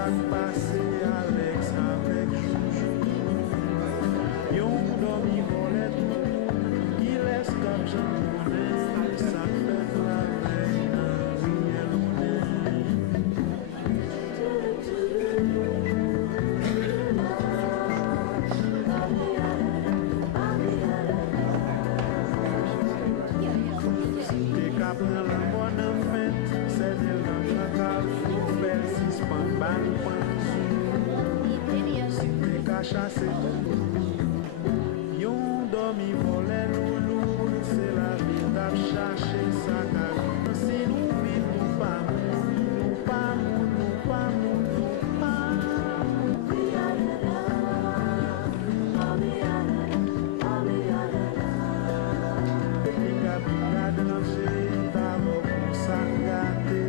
ça passé Alex avec Joujou. Yon dormi volet, il laisse comme j'en ça fait la veille dans rien T'es capable la bonne fête, c'est de l'entracal, belle si span ban panzu. T'es qu'à chasser Yon dormi volet loulou, c'est la vie d'ap chercher sa cage. Si nous vivons nous pas, nous pas, nous pas, nous pas. Pica, pica, danser, ta robe pour s'agater.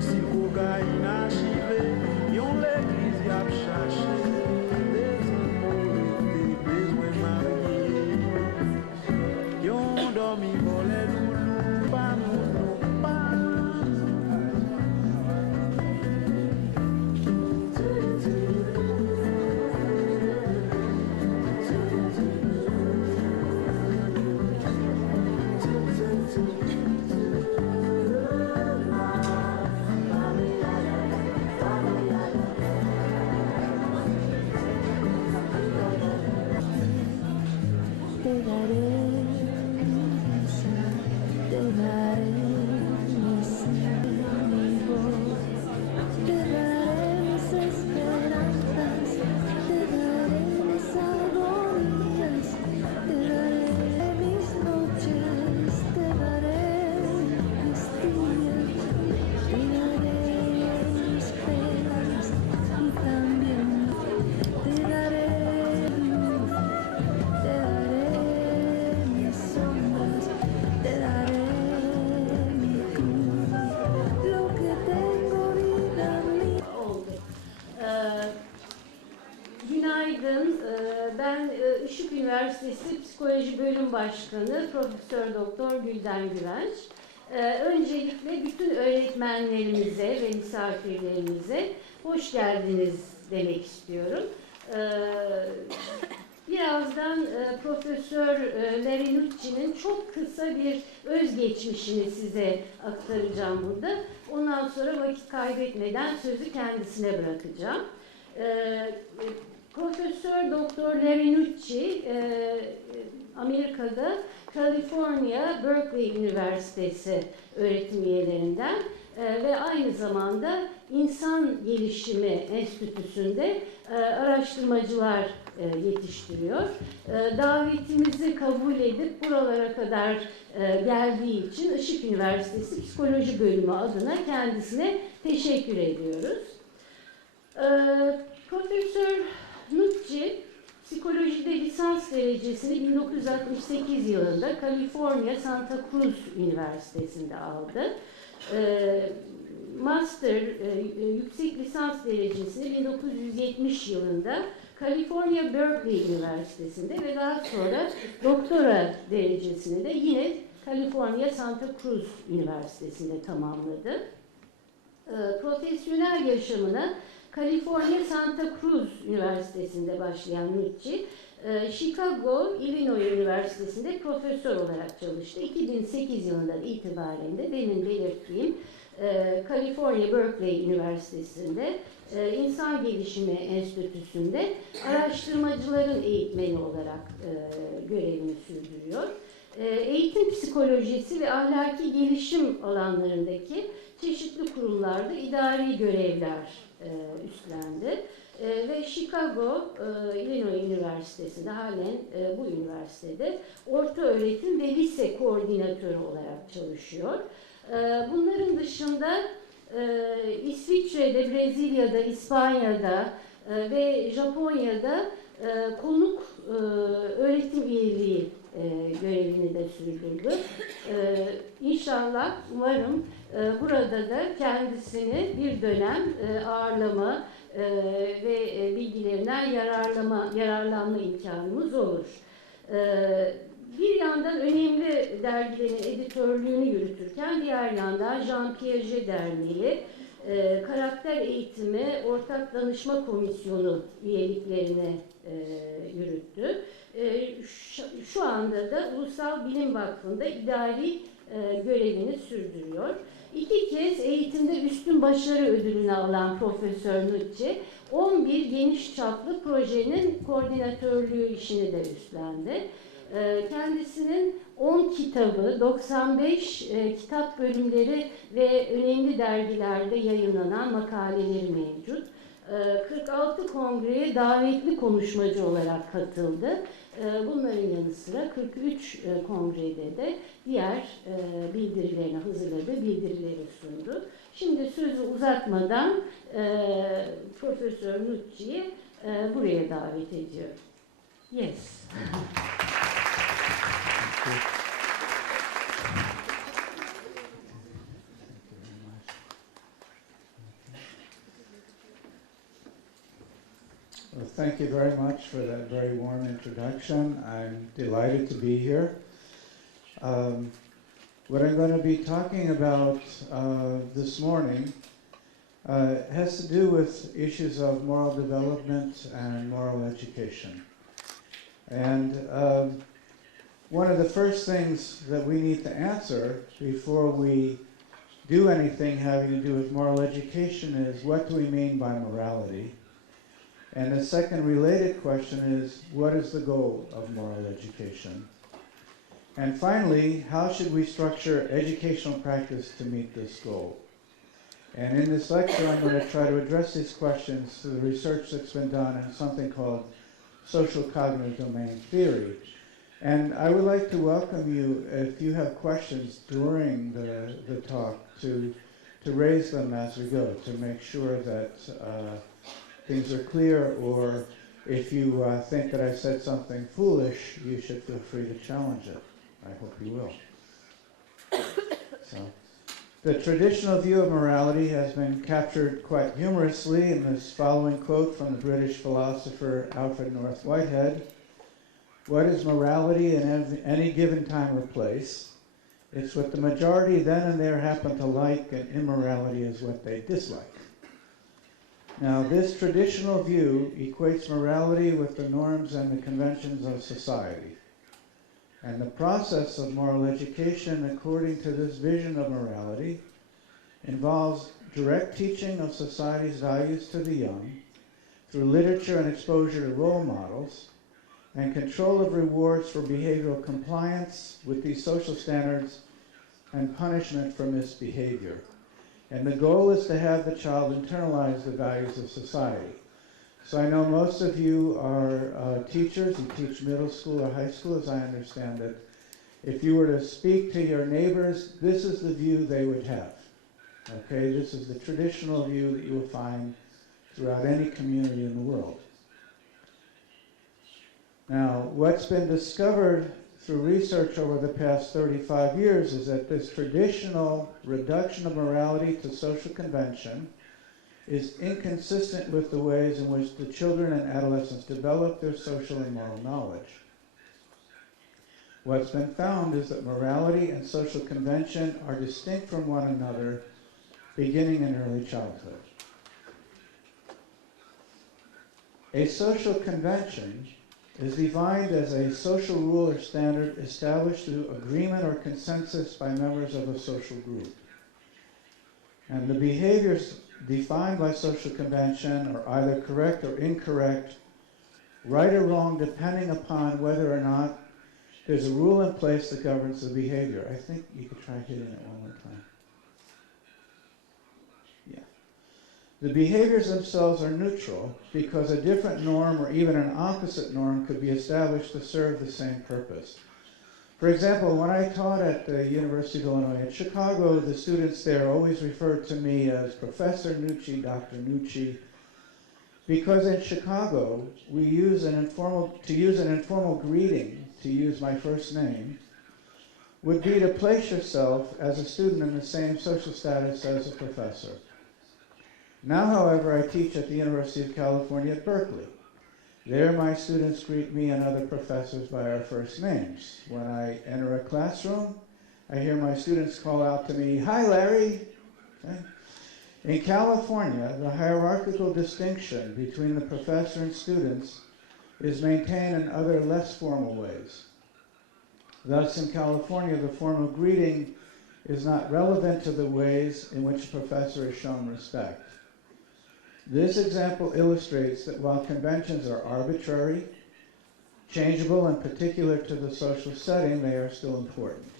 Si le cocaïne a chivé, yon l'église y a cherché. Des amours des besoins mariés. Yon dormi volet loulou, pas nous pas. Günaydın. Ben Işık Üniversitesi Psikoloji Bölüm Başkanı Profesör Doktor Gülden Güvenç. Öncelikle bütün öğretmenlerimize ve misafirlerimize hoş geldiniz demek istiyorum. Birazdan Profesör Nucci'nin çok kısa bir özgeçmişini size aktaracağım burada. Ondan sonra vakit kaybetmeden sözü kendisine bırakacağım. Profesör Doktor Nucci Amerika'da California Berkeley Üniversitesi öğretim üyelerinden ve aynı zamanda İnsan Gelişimi Enstitüsü'nde araştırmacılar yetiştiriyor. Davetimizi kabul edip buralara kadar geldiği için Işık Üniversitesi Psikoloji Bölümü adına kendisine teşekkür ediyoruz. Profesör Nucci psikolojide lisans derecesini 1968 yılında California Santa Cruz Üniversitesi'nde aldı. Master yüksek lisans derecesini 1970 yılında California Berkeley Üniversitesi'nde ve daha sonra doktora derecesini de yine California Santa Cruz Üniversitesi'nde tamamladı. Profesyonel yaşamına California Santa Cruz Üniversitesi'nde başlayan Nucci, Chicago, Illinois Üniversitesi'nde profesör olarak çalıştı. 2008 yılından itibaren de demin belirttiğim California Berkeley Üniversitesi'nde İnsan Gelişimi Enstitüsü'nde araştırmacıların eğitmeni olarak görevini sürdürüyor. Eğitim psikolojisi ve ahlaki gelişim alanlarındaki çeşitli kurumlarda idari görevler üstlendi. Ve Chicago, Illinois Üniversitesi'nde halen bu üniversitede orta öğretim ve lise koordinatörü olarak çalışıyor. Bunların dışında İsviçre'de, Brezilya'da, İspanya'da ve Japonya'da konuk öğretim üyeliği görevini de sürdürdü. İnşallah, umarım burada da kendisini bir dönem ağırlama ve bilgilerinden yararlanma imkanımız olur. Bir yandan önemli dergilerin editörlüğünü yürütürken diğer yandan Jean Piaget Derneği, Karakter Eğitimi Ortak Danışma Komisyonu üyeliklerini yürüttü. Şu anda da Ulusal Bilim Vakfı'nda idari görevini sürdürüyor. 2 kez eğitimde üstün başarı ödülünü alan Profesör Nucci, 11 geniş çaplı projenin koordinatörlüğü işini de üstlendi. Kendisinin 10 kitabı, 95 kitap bölümleri ve önemli dergilerde yayınlanan makaleleri mevcut. 46 kongreye davetli konuşmacı olarak katıldı. Bunların yanı sıra 43 kongrede de diğer bildirilerini hazırladı, bildirileri sundu. Şimdi sözü uzatmadan Profesör Nucci'yi buraya davet ediyorum. Yes. Well, thank you very much for that very warm introduction. I'm delighted to be here. What I'm going to be talking about this morning has to do with issues of moral development and moral education. And one of the first things that we need to answer before we do anything having to do with moral education is, what do we mean by morality? And the second related question is, what is the goal of moral education? And finally, how should we structure educational practice to meet this goal? And in this lecture, I'm going to try to address these questions through the research that's been done in something called social cognitive domain theory. And I would like to welcome you, if you have questions during the talk, to raise them as we go, to make sure that things are clear, or if you think that I said something foolish, you should feel free to challenge it. I hope you will. So, the traditional view of morality has been captured quite humorously in this following quote from the British philosopher Alfred North Whitehead. What is morality in any given time or place? It's what the majority then and there happen to like, and immorality is what they dislike. Now, this traditional view equates morality with the norms and the conventions of society. And the process of moral education, according to this vision of morality, involves direct teaching of society's values to the young through literature and exposure to role models, and control of rewards for behavioral compliance with these social standards and punishment for misbehavior. And the goal is to have the child internalize the values of society. So I know most of you are teachers. You teach middle school or high school, as I understand it. If you were to speak to your neighbors, this is the view they would have. Okay, this is the traditional view that you will find throughout any community in the world. Now, what's been discovered through research over the past 35 years is that this traditional reduction of morality to social convention is inconsistent with the ways in which the children and adolescents develop their social and moral knowledge. What's been found is that morality and social convention are distinct from one another beginning in early childhood. A social convention is defined as a social rule or standard established through agreement or consensus by members of a social group. And the behaviors defined by social convention are either correct or incorrect, right or wrong, depending upon whether or not there's a rule in place that governs the behavior. I think you could try hitting it one more time. Yeah. The behaviors themselves are neutral because a different norm or even an opposite norm could be established to serve the same purpose. For example, when I taught at the University of Illinois at Chicago, the students there always referred to me as Professor Nucci, Dr. Nucci, because in Chicago, we use an informal greeting, to use my first name, would be to place yourself as a student in the same social status as a professor. Now, however, I teach at the University of California at Berkeley. There, my students greet me and other professors by our first names. When I enter a classroom, I hear my students call out to me, "Hi, Larry." Okay? In California, the hierarchical distinction between the professor and students is maintained in other less formal ways. Thus, in California, the formal greeting is not relevant to the ways in which the professor is shown respect. This example illustrates that while conventions are arbitrary, changeable, and particular to the social setting, they are still important.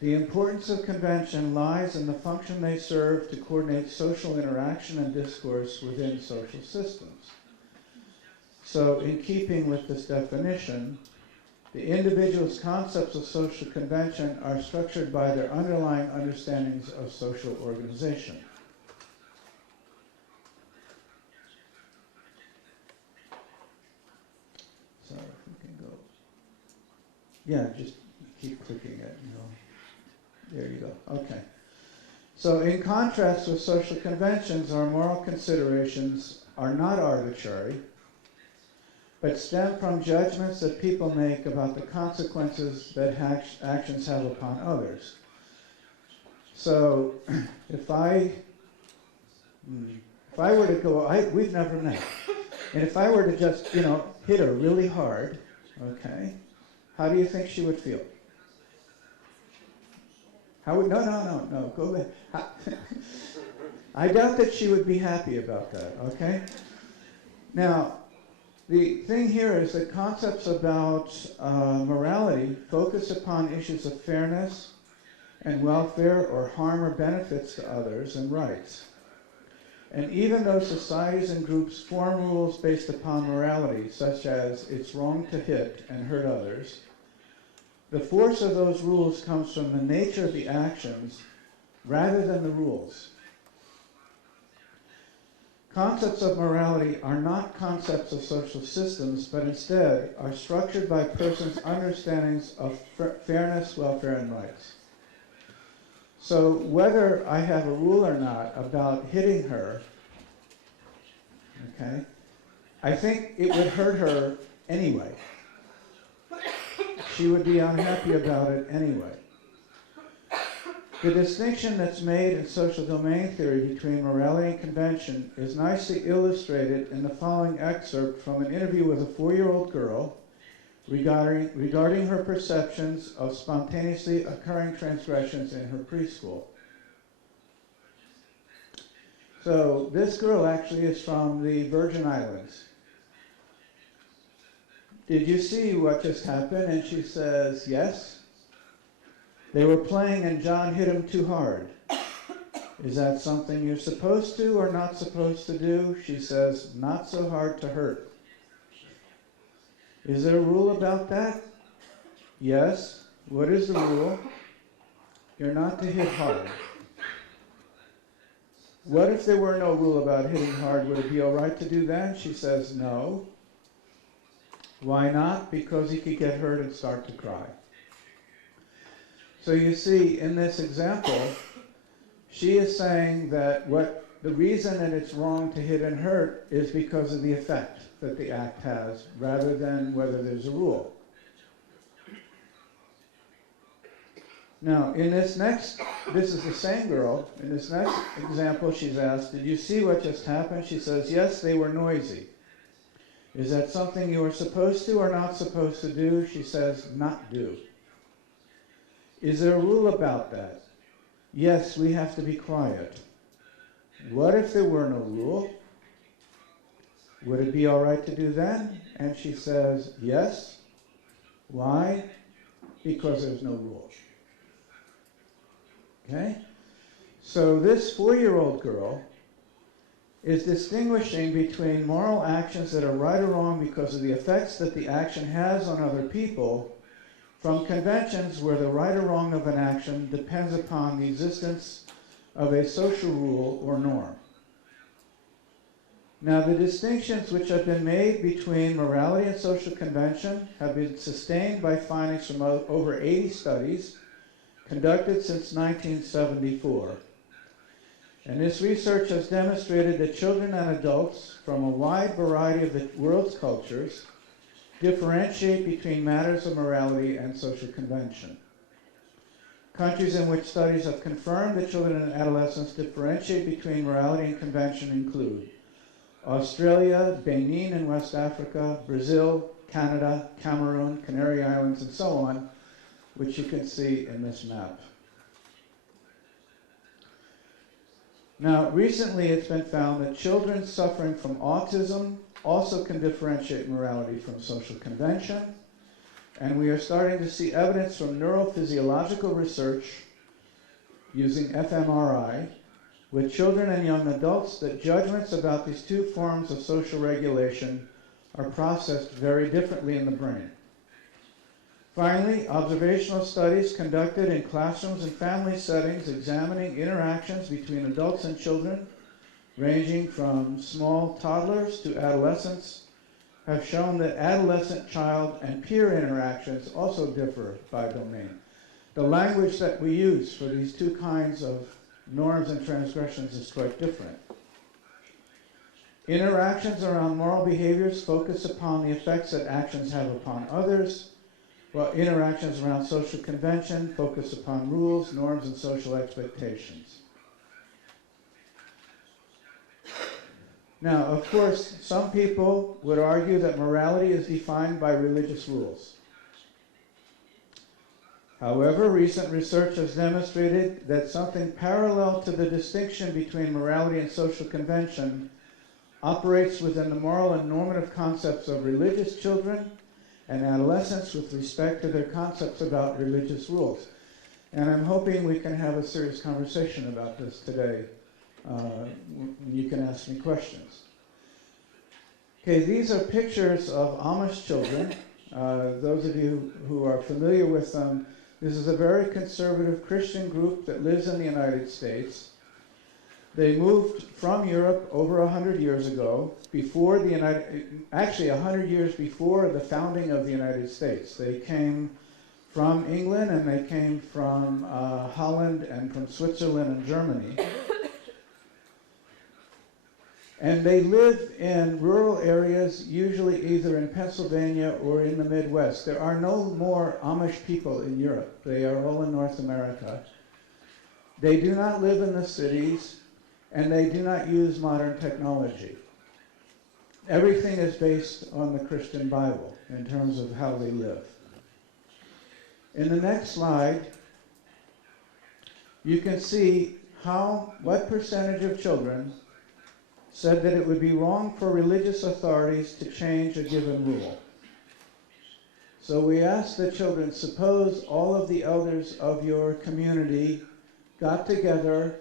The importance of convention lies in the function they serve to coordinate social interaction and discourse within social systems. So, in keeping with this definition, the individual's concepts of social convention are structured by their underlying understandings of social organization. Sorry, if we can go. Yeah, just keep clicking it. There you go. Okay. So in contrast with social conventions, our moral considerations are not arbitrary, but stem from judgments that people make about the consequences that actions have upon others. So if I were to go, we've never met, and if I were to just, hit her really hard, okay, how do you think she would feel? No, go ahead. I doubt that she would be happy about that, okay? Now, the thing here is that concepts about morality focus upon issues of fairness and welfare or harm or benefits to others and rights. And even though societies and groups form rules based upon morality, such as it's wrong to hit and hurt others, the force of those rules comes from the nature of the actions rather than the rules. Concepts of morality are not concepts of social systems, but instead are structured by persons' understandings of fairness, welfare, and rights. So whether I have a rule or not about hitting her, okay, I think it would hurt her anyway. She would be unhappy about it anyway. The distinction that's made in social domain theory between morality and convention is nicely illustrated in the following excerpt from an interview with a 4-year-old girl regarding her perceptions of spontaneously occurring transgressions in her preschool. So this girl actually is from the Virgin Islands. Did you see what just happened? And she says, yes. They were playing and John hit him too hard. Is that something you're supposed to or not supposed to do? She says, not so hard to hurt. Is there a rule about that? Yes. What is the rule? You're not to hit hard. What if there were no rule about hitting hard? Would it be all right to do that? She says, no. Why not? Because he could get hurt and start to cry. So you see, in this example, she is saying that the reason that it's wrong to hit and hurt is because of the effect that the act has, rather than whether there's a rule. Now, this is the same girl. In this next example, she's asked, did you see what just happened? She says, yes, they were noisy. Is that something you are supposed to or not supposed to do? She says, not do. Is there a rule about that? Yes, we have to be quiet. What if there were no rule? Would it be all right to do that? And she says, yes. Why? Because there's no rule. Okay? So this 4-year-old girl is distinguishing between moral actions that are right or wrong because of the effects that the action has on other people from conventions where the right or wrong of an action depends upon the existence of a social rule or norm. Now, the distinctions which have been made between morality and social convention have been sustained by findings from over 80 studies conducted since 1974. And this research has demonstrated that children and adults from a wide variety of the world's cultures differentiate between matters of morality and social convention. Countries in which studies have confirmed that children and adolescents differentiate between morality and convention include Australia, Benin in West Africa, Brazil, Canada, Cameroon, Canary Islands, and so on, which you can see in this map. Now, recently it's been found that children suffering from autism also can differentiate morality from social convention, and we are starting to see evidence from neurophysiological research using fMRI with children and young adults that judgments about these two forms of social regulation are processed very differently in the brain. Finally, observational studies conducted in classrooms and family settings examining interactions between adults and children, ranging from small toddlers to adolescents, have shown that adolescent, child, and peer interactions also differ by domain. The language that we use for these two kinds of norms and transgressions is quite different. Interactions around moral behaviors focus upon the effects that actions have upon others, while interactions around social convention focus upon rules, norms, and social expectations. Now, of course, some people would argue that morality is defined by religious rules. However, recent research has demonstrated that something parallel to the distinction between morality and social convention operates within the moral and normative concepts of religious children and adolescents with respect to their concepts about religious rules. And I'm hoping we can have a serious conversation about this today. You can ask me questions. Okay, these are pictures of Amish children. Those of you who are familiar with them, this is a very conservative Christian group that lives in the United States. They moved from Europe over 100 years ago, actually 100 years before the founding of the United States. They came from England and they came from Holland and from Switzerland and Germany. And they live in rural areas, usually either in Pennsylvania or in the Midwest. There are no more Amish people in Europe. They are all in North America. They do not live in the cities, and they do not use modern technology. Everything is based on the Christian Bible in terms of how they live. In the next slide, you can see what percentage of children said that it would be wrong for religious authorities to change a given rule. So we asked the children, suppose all of the elders of your community got together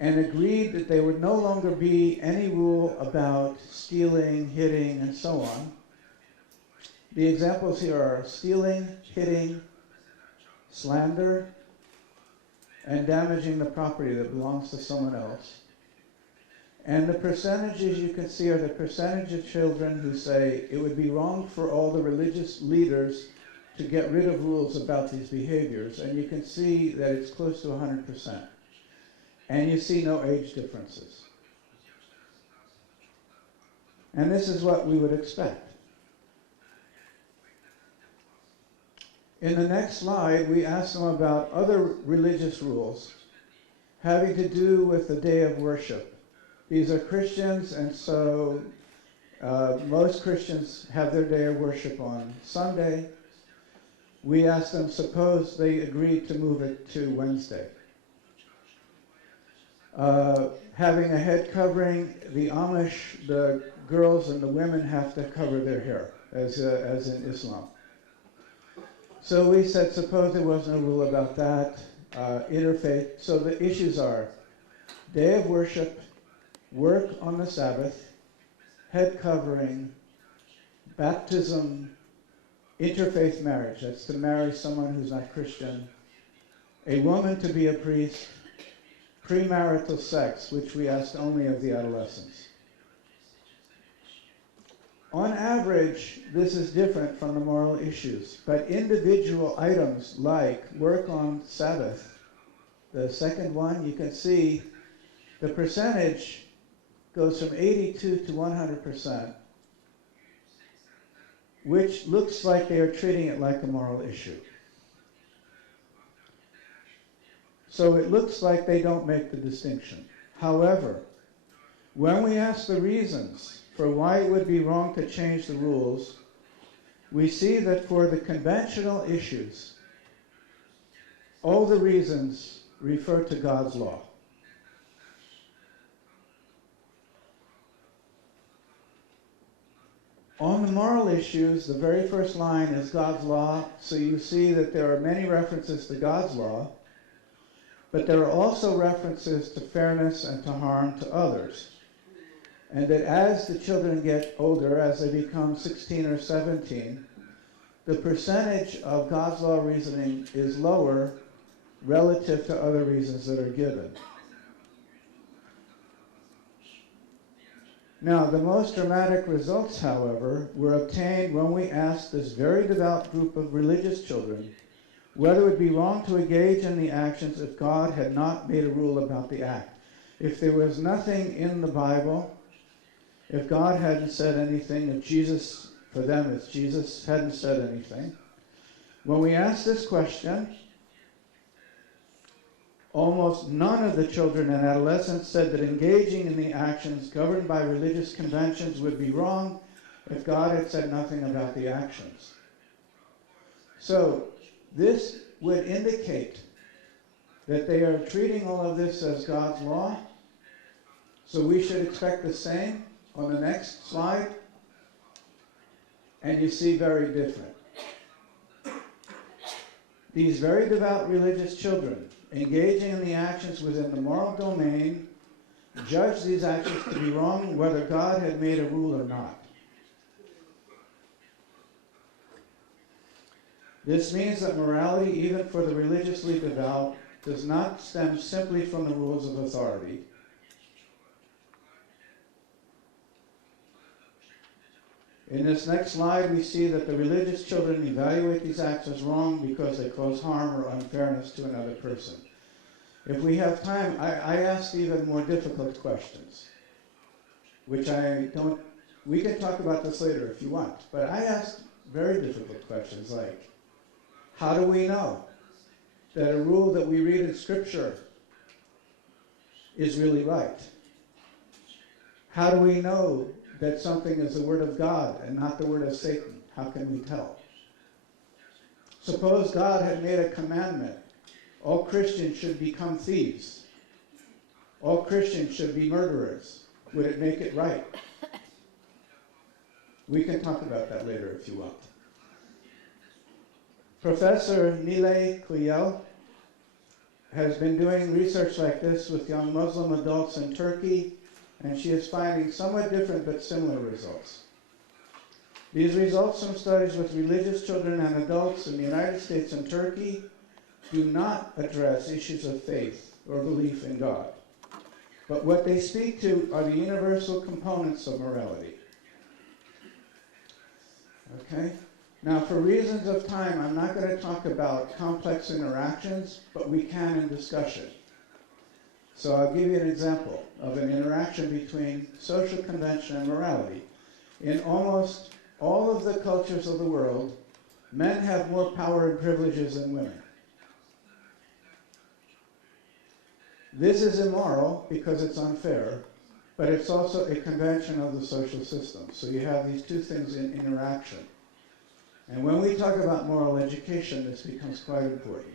and agreed that there would no longer be any rule about stealing, hitting, and so on. The examples here are stealing, hitting, slander, and damaging the property that belongs to someone else. And the percentages you can see are the percentage of children who say it would be wrong for all the religious leaders to get rid of rules about these behaviors. And you can see that it's close to 100%. And you see no age differences. And this is what we would expect. In the next slide, we asked them about other religious rules having to do with the day of worship. These are Christians, and so most Christians have their day of worship on Sunday. We asked them, suppose they agreed to move it to Wednesday. Having a head covering, the Amish, the girls and the women have to cover their hair, as in Islam. So we said, suppose there was no rule about that, interfaith. So the issues are day of worship, work on the Sabbath, head covering, baptism, interfaith marriage, that's to marry someone who's not Christian, a woman to be a priest, premarital sex, which we asked only of the adolescents. On average, this is different from the moral issues, but individual items like work on Sabbath, the second one, you can see the percentage goes from 82 to 100%, which looks like they are treating it like a moral issue. So it looks like they don't make the distinction. However, when we ask the reasons for why it would be wrong to change the rules, we see that for the conventional issues, all the reasons refer to God's law. On the moral issues, the very first line is God's law, so you see that there are many references to God's law, but there are also references to fairness and to harm to others. And that as the children get older, as they become 16 or 17, the percentage of God's law reasoning is lower relative to other reasons that are given. Now, the most dramatic results, however, were obtained when we asked this very devout group of religious children whether it would be wrong to engage in the actions if God had not made a rule about the act. If there was nothing in the Bible, if God hadn't said anything, if Jesus, for them it's Jesus, hadn't said anything, when we asked this question, almost none of the children and adolescents said that engaging in the actions governed by religious conventions would be wrong if God had said nothing about the actions. So this would indicate that they are treating all of this as God's law. So we should expect the same on the next slide. And you see very different. These very devout religious children engaging in the actions within the moral domain judge these actions to be wrong whether God had made a rule or not. This means that morality, even for the religiously devout, does not stem simply from the rules of authority. In this next slide, we see that the religious children evaluate these acts as wrong because they cause harm or unfairness to another person. If we have time, I asked even more difficult questions, which we can talk about this later if you want, but I asked very difficult questions like, how do we know that a rule that we read in Scripture is really right? How do we know that something is the word of God and not the word of Satan? How can we tell? Suppose God had made a commandment. All Christians should become thieves. All Christians should be murderers. Would it make it right? We can talk about that later if you want. Professor Nilay Kuyel has been doing research like this with young Muslim adults in Turkey, and she is finding somewhat different but similar results. These results from studies with religious children and adults in the United States and Turkey do not address issues of faith or belief in God. But what they speak to are the universal components of morality. Okay? Now, for reasons of time, I'm not going to talk about complex interactions, but we can in discussion. So I'll give you an example of an interaction between social convention and morality. In almost all of the cultures of the world, men have more power and privileges than women. This is immoral because it's unfair, but it's also a convention of the social system. So you have these two things in interaction. And when we talk about moral education, this becomes quite important.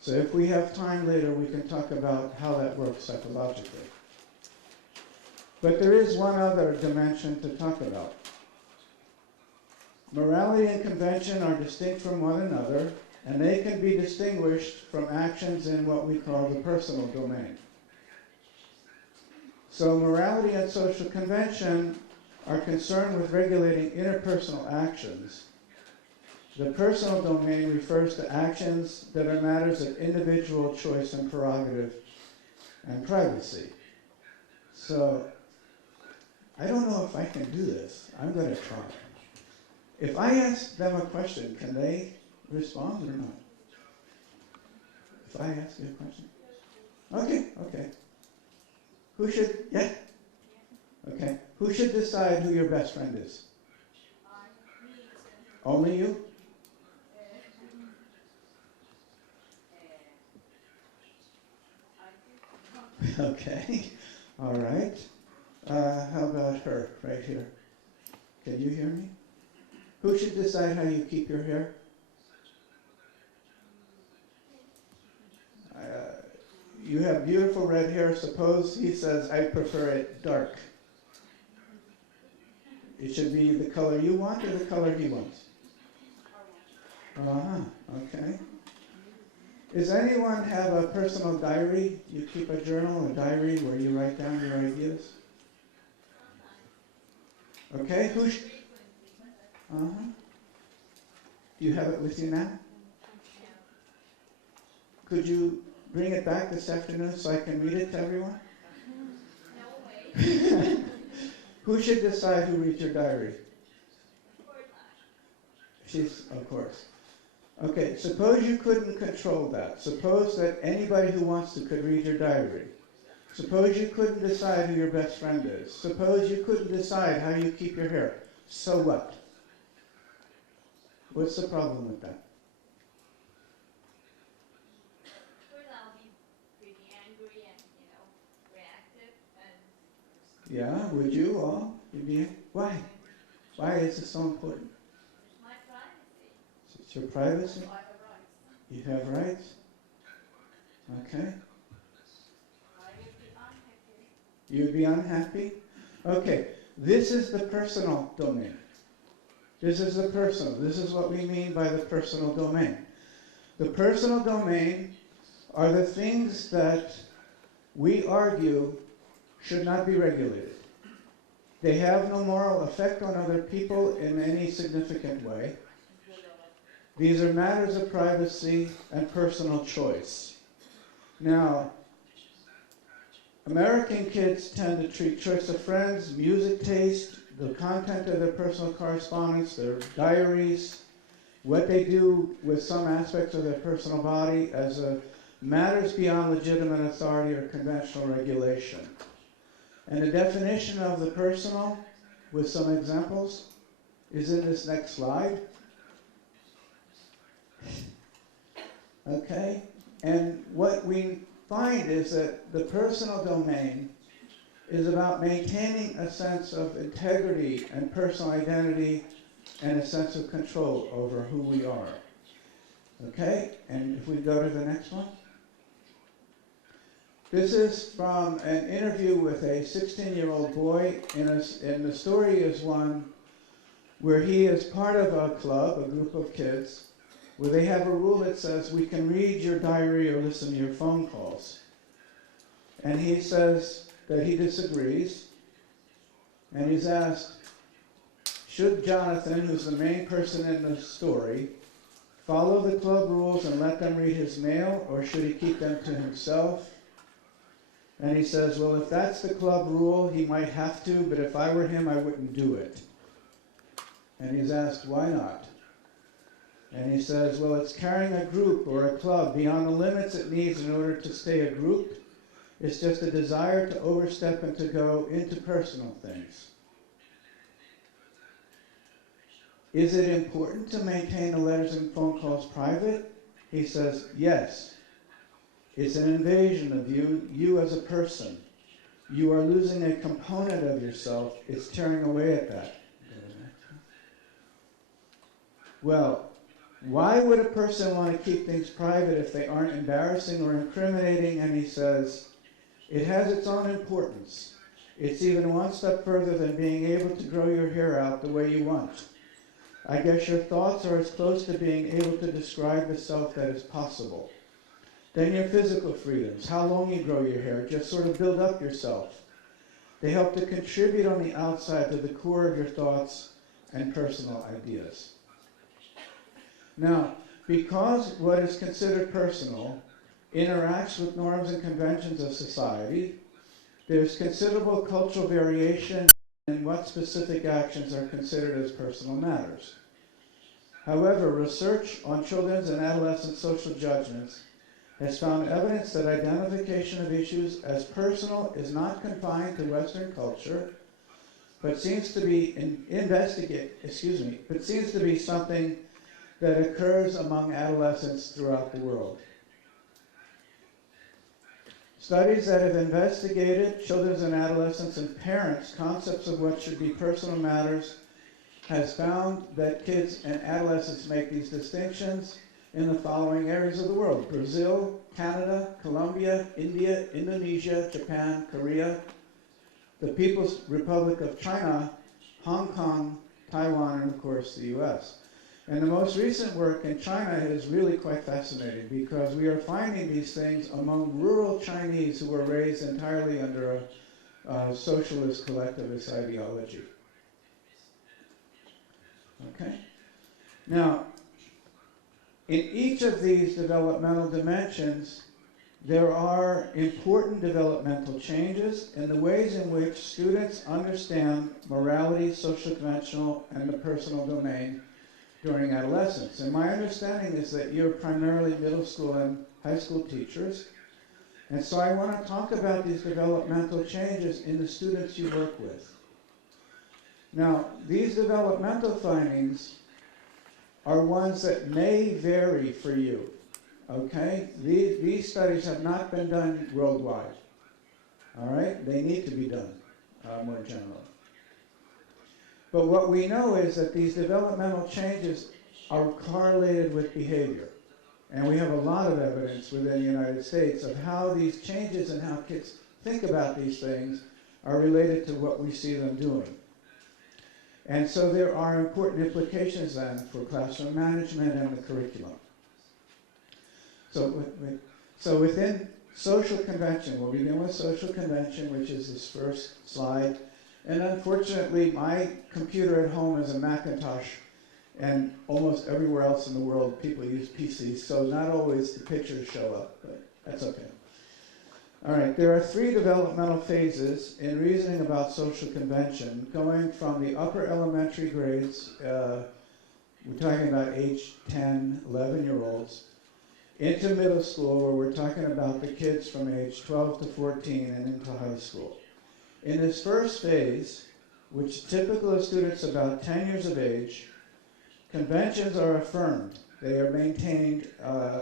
So if we have time later, we can talk about how that works psychologically. But there is one other dimension to talk about. Morality and convention are distinct from one another, and they can be distinguished from actions in what we call the personal domain. So morality and social convention are concerned with regulating interpersonal actions. The personal domain refers to actions that are matters of individual choice and prerogative and privacy. So, I don't know if I can do this. I'm going to try. If I ask them a question, can they respond or not? If I ask you a question? Okay. Who should, yeah? Okay. Who should decide who your best friend is? Only you? Okay, all right. How about her, right here? Can you hear me? Who should decide how you keep your hair? You have beautiful red hair. Suppose he says, I prefer it dark. It should be the color you want or the color he wants? Okay. Does anyone have a personal diary? You keep a journal, a diary where you write down your ideas? Okay, do you have it with you now? Could you bring it back this afternoon so I can read it to everyone? No way. Who should decide who reads your diary? She's, of course. Okay, suppose you couldn't control that. Suppose that anybody who wants to could read your diary. Suppose you couldn't decide who your best friend is. Suppose you couldn't decide how you keep your hair. So what? What's the problem with that? First, I'll be pretty angry and, reactive. And Yeah, would you all? Why? Why is it so important? it's my privacy. It's your privacy? I have rights. You have rights? Okay. I would be unhappy. You'd be unhappy? Okay, this is the personal domain. This is the personal. This is what we mean by the personal domain. The personal domain are the things that we argue should not be regulated. They have no moral effect on other people in any significant way. These are matters of privacy and personal choice. Now, American kids tend to treat choice of friends, music taste, the content of their personal correspondence, their diaries, what they do with some aspects of their personal body as matters beyond legitimate authority or conventional regulation. And the definition of the personal, with some examples, is in this next slide. Okay? And what we find is that the personal domain is about maintaining a sense of integrity and personal identity and a sense of control over who we are. Okay? And if we go to the next one. This is from an interview with a 16-year-old boy, and the story is one where he is part of a club, a group of kids, where they have a rule that says we can read your diary or listen to your phone calls. And he says that he disagrees, and he's asked, should Jonathan, who's the main person in the story, follow the club rules and let them read his mail, or should he keep them to himself? And he says, well, if that's the club rule, he might have to, but if I were him, I wouldn't do it. And he's asked, why not? And he says, well, it's carrying a group or a club beyond the limits it needs in order to stay a group. It's just a desire to overstep and to go into personal things. Is it important to maintain the letters and phone calls private? He says, yes. It's an invasion of you as a person. You are losing a component of yourself. It's tearing away at that. Well, why would a person want to keep things private if they aren't embarrassing or incriminating? And he says, it has its own importance. It's even one step further than being able to grow your hair out the way you want. I guess your thoughts are as close to being able to describe the self that is possible. Then your physical freedoms, how long you grow your hair, just sort of build up yourself. They help to contribute on the outside to the core of your thoughts and personal ideas. Now, because what is considered personal interacts with norms and conventions of society, there's considerable cultural variation in what specific actions are considered as personal matters. However, research on children's and adolescent social judgments has found evidence that identification of issues as personal is not confined to Western culture, but seems to be something that occurs among adolescents throughout the world. Studies that have investigated children's and adolescents and parents' concepts of what should be personal matters has found that kids and adolescents make these distinctions in the following areas of the world: Brazil, Canada, Colombia, India, Indonesia, Japan, Korea, the People's Republic of China, Hong Kong, Taiwan, and of course the US. And the most recent work in China is really quite fascinating because we are finding these things among rural Chinese who were raised entirely under a socialist collectivist ideology. Okay? Now, in each of these developmental dimensions, there are important developmental changes in the ways in which students understand morality, social conventional, and the personal domain during adolescence. And my understanding is that you're primarily middle school and high school teachers. And so I want to talk about these developmental changes in the students you work with. Now, these developmental findings are ones that may vary for you. Okay? These studies have not been done worldwide. All right? They need to be done more generally. But what we know is that these developmental changes are correlated with behavior. And we have a lot of evidence within the United States of how these changes and how kids think about these things are related to what we see them doing. And so there are important implications then for classroom management and the curriculum. So within social convention, we'll begin with social convention, which is this first slide. And unfortunately, my computer at home is a Macintosh, and almost everywhere else in the world, people use PCs, so not always the pictures show up, but that's okay. All right, there are 3 developmental phases in reasoning about social convention, going from the upper elementary grades, we're talking about age 10, 11-year-olds, into middle school, where we're talking about the kids from age 12 to 14 and into high school. In this first phase, which typical of students about 10 years of age, conventions are affirmed. They are maintained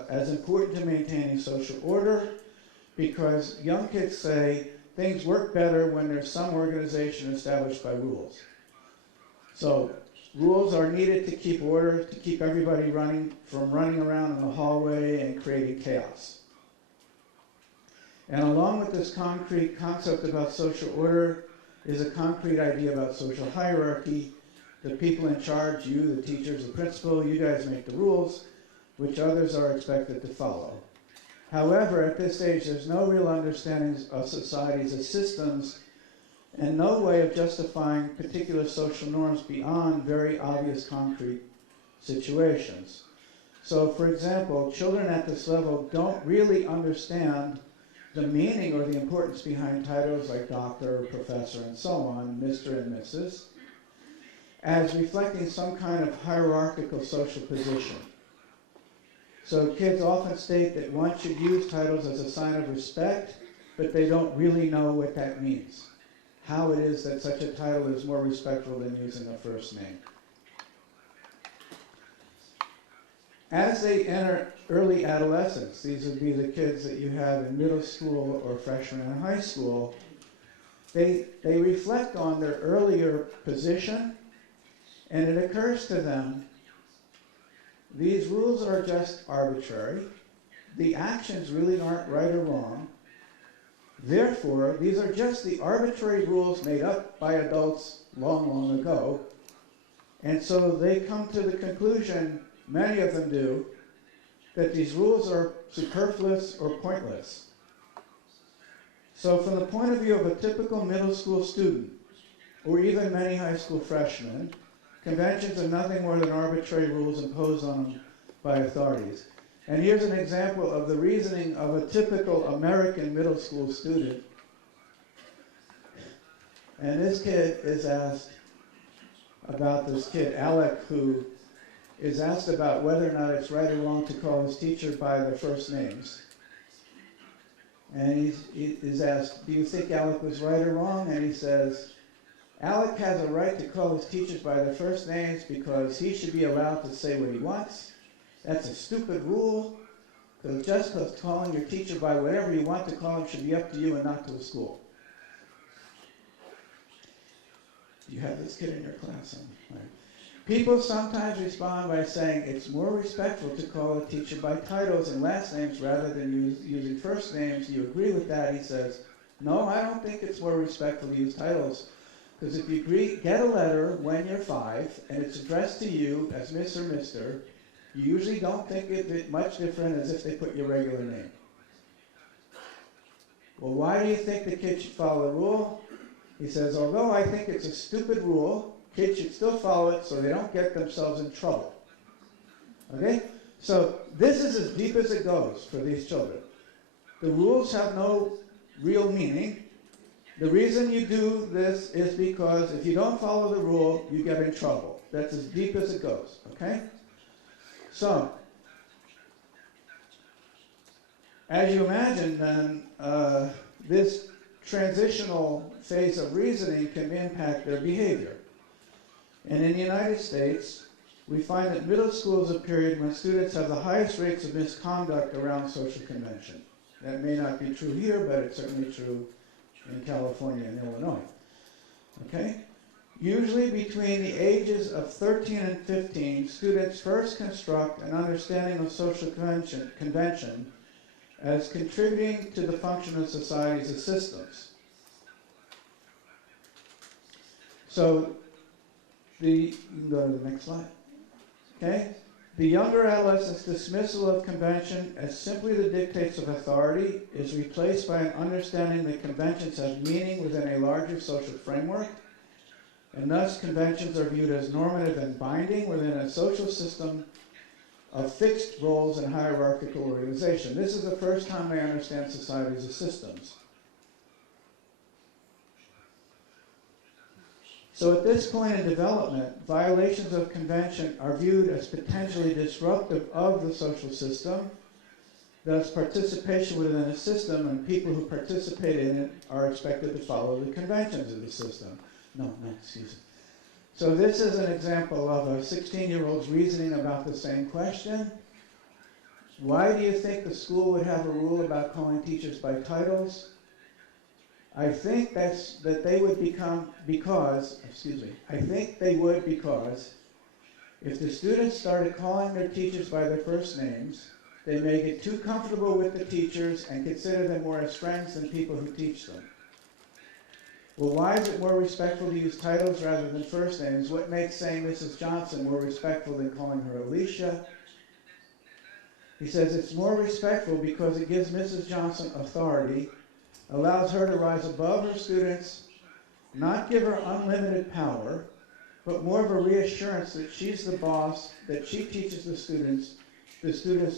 as important to maintaining social order, because young kids say things work better when there's some organization established by rules. So rules are needed to keep order, to keep everybody running around in the hallway and creating chaos. And along with this concrete concept about social order is a concrete idea about social hierarchy. The people in charge, you, the teachers, the principal, you guys make the rules, which others are expected to follow. However, at this stage, there's no real understanding of societies as systems and no way of justifying particular social norms beyond very obvious concrete situations. So, for example, children at this level don't really understand the meaning or the importance behind titles like doctor, professor, and so on, Mr. and Mrs., as reflecting some kind of hierarchical social position. So kids often state that one should use titles as a sign of respect, but they don't really know what that means, how it is that such a title is more respectful than using a first name. As they enter early adolescence, these would be the kids that you have in middle school or freshman in high school, they reflect on their earlier position, and it occurs to them, these rules are just arbitrary, the actions really aren't right or wrong, therefore, these are just the arbitrary rules made up by adults long, long ago, and so they come to the conclusion, many of them do, that these rules are superfluous or pointless. So from the point of view of a typical middle school student, or even many high school freshmen, conventions are nothing more than arbitrary rules imposed on them by authorities. And here's an example of the reasoning of a typical American middle school student. And this kid is asked about this kid, Ahlak, who is asked about whether or not it's right or wrong to call his teacher by their first names. And he is asked, do you think Ahlak was right or wrong? And he says, Ahlak has a right to call his teachers by their first names because he should be allowed to say what he wants. That's a stupid rule. Because just because calling your teacher by whatever you want to call him should be up to you and not to the school. You have this kid in your class, right? People sometimes respond by saying it's more respectful to call a teacher by titles and last names rather than using first names. Do you agree with that? He says, no, I don't think it's more respectful to use titles. Because if you get a letter when you're 5 and it's addressed to you as Miss or Mr., you usually don't think of it much different as if they put your regular name. Well, why do you think the kid should follow the rule? He says, although I think it's a stupid rule, kids should still follow it so they don't get themselves in trouble. Okay? So this is as deep as it goes for these children. The rules have no real meaning. The reason you do this is because if you don't follow the rule, you get in trouble. That's as deep as it goes. Okay? So, as you imagine, then, this transitional phase of reasoning can impact their behavior. And in the United States, we find that middle school is a period when students have the highest rates of misconduct around social convention. That may not be true here, but it's certainly true in California and Illinois. Okay? Usually between the ages of 13 and 15, students first construct an understanding of social convention as contributing to the function of societies as systems. So, you can go to the next slide. Okay? The younger adolescent's dismissal of convention as simply the dictates of authority is replaced by an understanding that conventions have meaning within a larger social framework, and thus conventions are viewed as normative and binding within a social system of fixed roles and hierarchical organization. This is the first time they understand societies as systems. So at this point in development, violations of convention are viewed as potentially disruptive of the social system. Thus, participation within a system and people who participate in it are expected to follow the conventions of the system. Excuse me. So this is an example of a 16-year-old's reasoning about the same question. Why do you think the school would have a rule about calling teachers by titles? I think that they would because if the students started calling their teachers by their first names, they may get too comfortable with the teachers and consider them more as friends than people who teach them. Well, why is it more respectful to use titles rather than first names? What makes saying Mrs. Johnson more respectful than calling her Alicia? He says it's more respectful because it gives Mrs. Johnson authority, allows her to rise above her students, not give her unlimited power, but more of a reassurance that she's the boss, that she teaches the students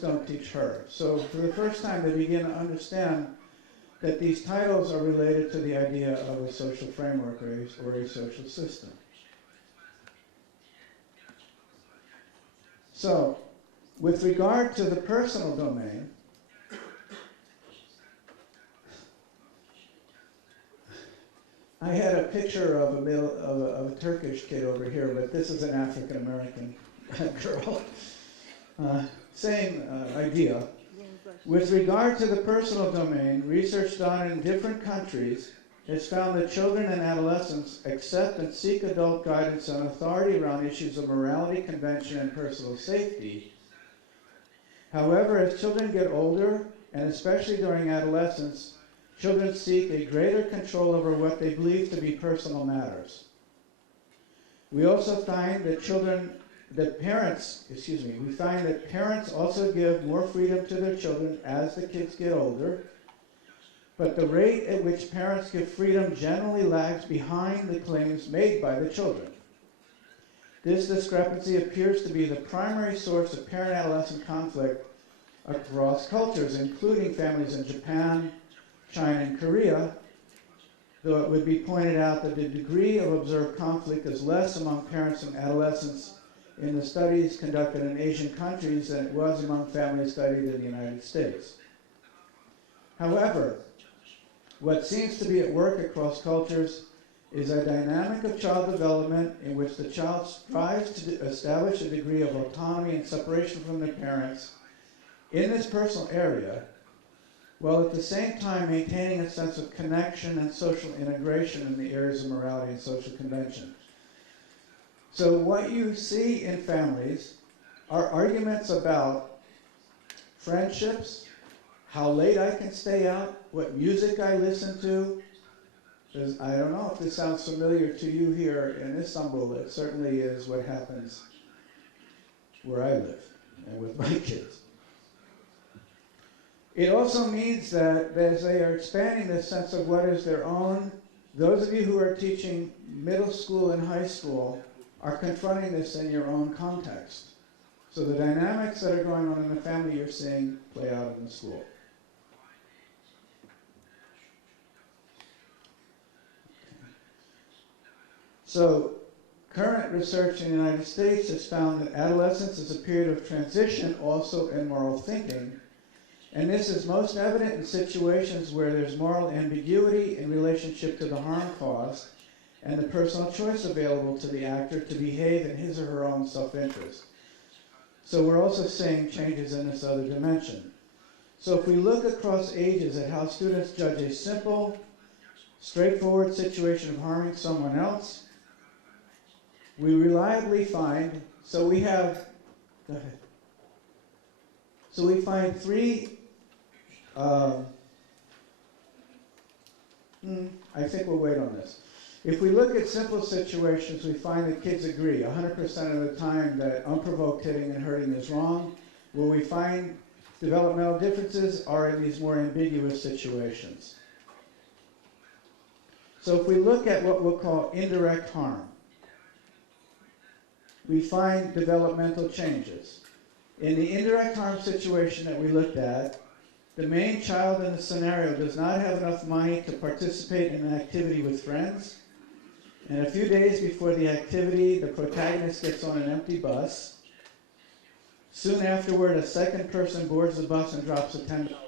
don't teach her. So for the first time, they begin to understand that these titles are related to the idea of a social framework or a social system. So, with regard to the personal domain, I had a picture of a Turkish kid over here, but this is an African American girl. Same idea. With regard to the personal domain, research done in different countries has found that children and adolescents accept and seek adult guidance and authority around issues of morality, convention, and personal safety. However, as children get older, and especially during adolescence, children seek a greater control over what they believe to be personal matters. We also find that parents also give more freedom to their children as the kids get older, but the rate at which parents give freedom generally lags behind the claims made by the children. This discrepancy appears to be the primary source of parent-adolescent conflict across cultures, including families in Japan, China, and Korea, though it would be pointed out that the degree of observed conflict is less among parents and adolescents in the studies conducted in Asian countries than it was among families studied in the United States. However, what seems to be at work across cultures is a dynamic of child development in which the child strives to establish a degree of autonomy and separation from their parents, in this personal area, while at the same time maintaining a sense of connection and social integration in the areas of morality and social convention. So what you see in families are arguments about friendships, how late I can stay out, what music I listen to. I don't know if this sounds familiar to you here in Istanbul. It certainly is what happens where I live and with my kids. It also means that as they are expanding this sense of what is their own, those of you who are teaching middle school and high school are confronting this in your own context. So the dynamics that are going on in the family you're seeing play out in the school. So current research in the United States has found that adolescence is a period of transition also in moral thinking. And this is most evident in situations where there's moral ambiguity in relationship to the harm caused and the personal choice available to the actor to behave in his or her own self-interest. So we're also seeing changes in this other dimension. So if we look across ages at how students judge a simple, straightforward situation of harming someone else, we reliably find, so we find three, I think we'll wait on this. If we look at simple situations, we find that kids agree 100% of the time that unprovoked hitting and hurting is wrong. Where we find developmental differences are in these more ambiguous situations. So if we look at what we'll call indirect harm, we find developmental changes. In the indirect harm situation that we looked at, the main child in the scenario does not have enough money to participate in an activity with friends. And a few days before the activity, the protagonist gets on an empty bus. Soon afterward, a second person boards the bus and drops a $10 bill.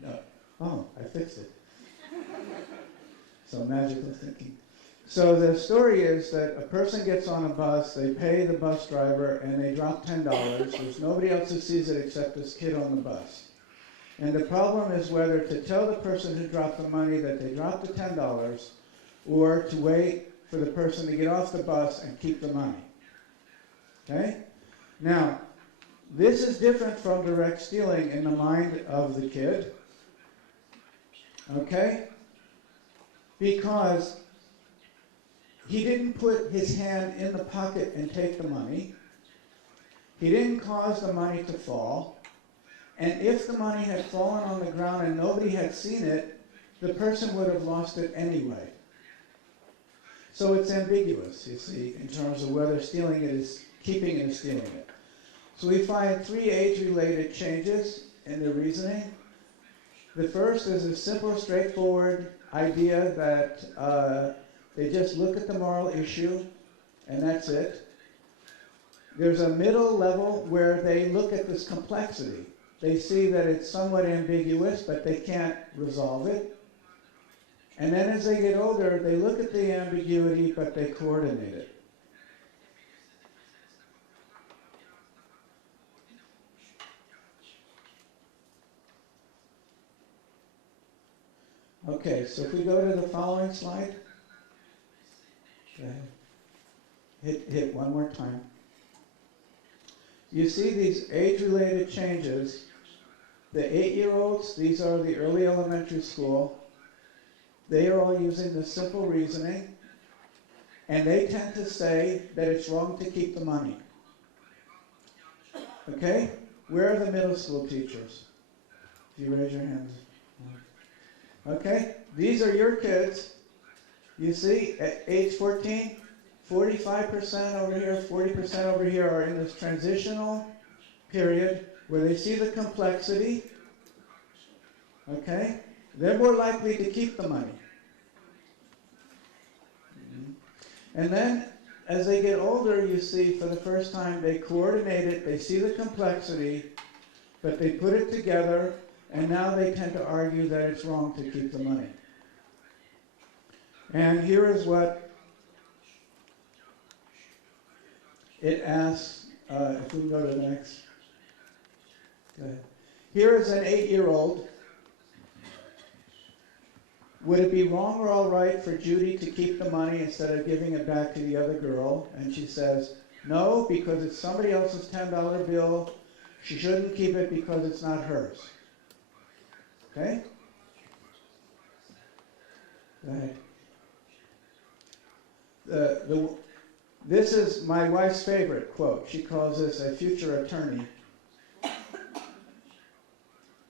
No. Oh, I fixed it. So magical thinking. So the story is that a person gets on a bus, they pay the bus driver, and they drop $10. There's nobody else who sees it except this kid on the bus. And the problem is whether to tell the person who dropped the money that they dropped the $10 or to wait for the person to get off the bus and keep the money. Okay? Now, this is different from direct stealing in the mind of the kid. Okay? Because he didn't put his hand in the pocket and take the money. He didn't cause the money to fall. And if the money had fallen on the ground and nobody had seen it, the person would have lost it anyway. So it's ambiguous, you see, in terms of whether stealing it is keeping it or stealing it. So we find three age-related changes in the reasoning. The first is a simple, straightforward idea that they just look at the moral issue and that's it. There's a middle level where they look at this complexity. They see that it's somewhat ambiguous, but they can't resolve it. And then as they get older, they look at the ambiguity, but they coordinate it. Okay, so if we go to the following slide. Okay. Hit one more time. You see these age-related changes. The 8-year-olds, these are the early elementary school. They are all using the simple reasoning, and they tend to say that it's wrong to keep the money. Okay? Where are the middle school teachers? If you raise your hands. Okay? These are your kids. You see, at age 14, 45% over here, 40% over here are in this transitional period where they see the complexity. Okay? They're more likely to keep the money. And then, as they get older, you see, for the first time, they coordinate it, they see the complexity, but they put it together, and now they tend to argue that it's wrong to keep the money. And here is what it asks, if we can go to the next. Go ahead. Here is an 8-year-old. Would it be wrong or all right for Judy to keep the money instead of giving it back to the other girl? And she says, no, because it's somebody else's $10 bill. She shouldn't keep it because it's not hers. Okay? Go ahead. This is my wife's favorite quote. She calls this a future attorney.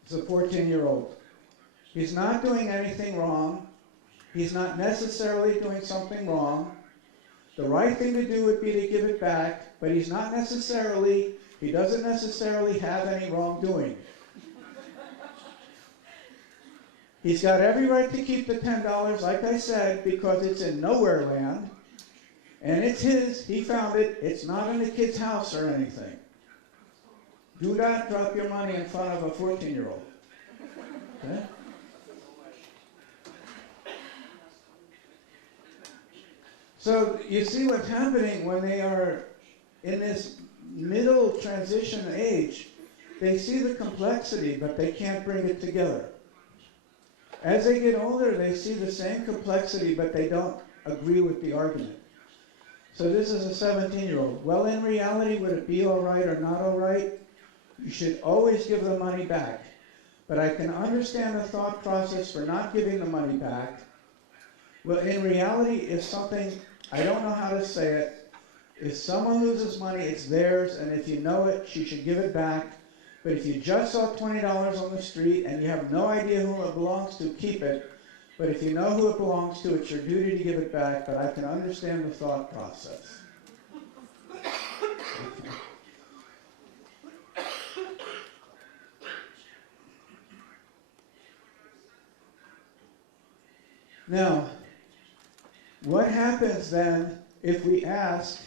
It's a 14-year-old. He's not doing anything wrong. He's not necessarily doing something wrong. The right thing to do would be to give it back, but he doesn't necessarily have any wrongdoing. He's got every right to keep the $10, like I said, because it's in nowhere land, and it's his. He found it. It's not in the kid's house or anything. Do not drop your money in front of a 14-year-old. Okay? So you see what's happening when they are in this middle transition age. They see the complexity, but they can't bring it together. As they get older, they see the same complexity, but they don't agree with the argument. So this is a 17-year-old. Well, in reality, would it be all right or not all right? You should always give the money back. But I can understand the thought process for not giving the money back. Well, in reality, if something, I don't know how to say it, if someone loses money, it's theirs, and if you know it, she should give it back. But if you just saw $20 on the street and you have no idea who it belongs to, keep it. But if you know who it belongs to, it's your duty to give it back, but I can understand the thought process. Now, what happens then if we ask,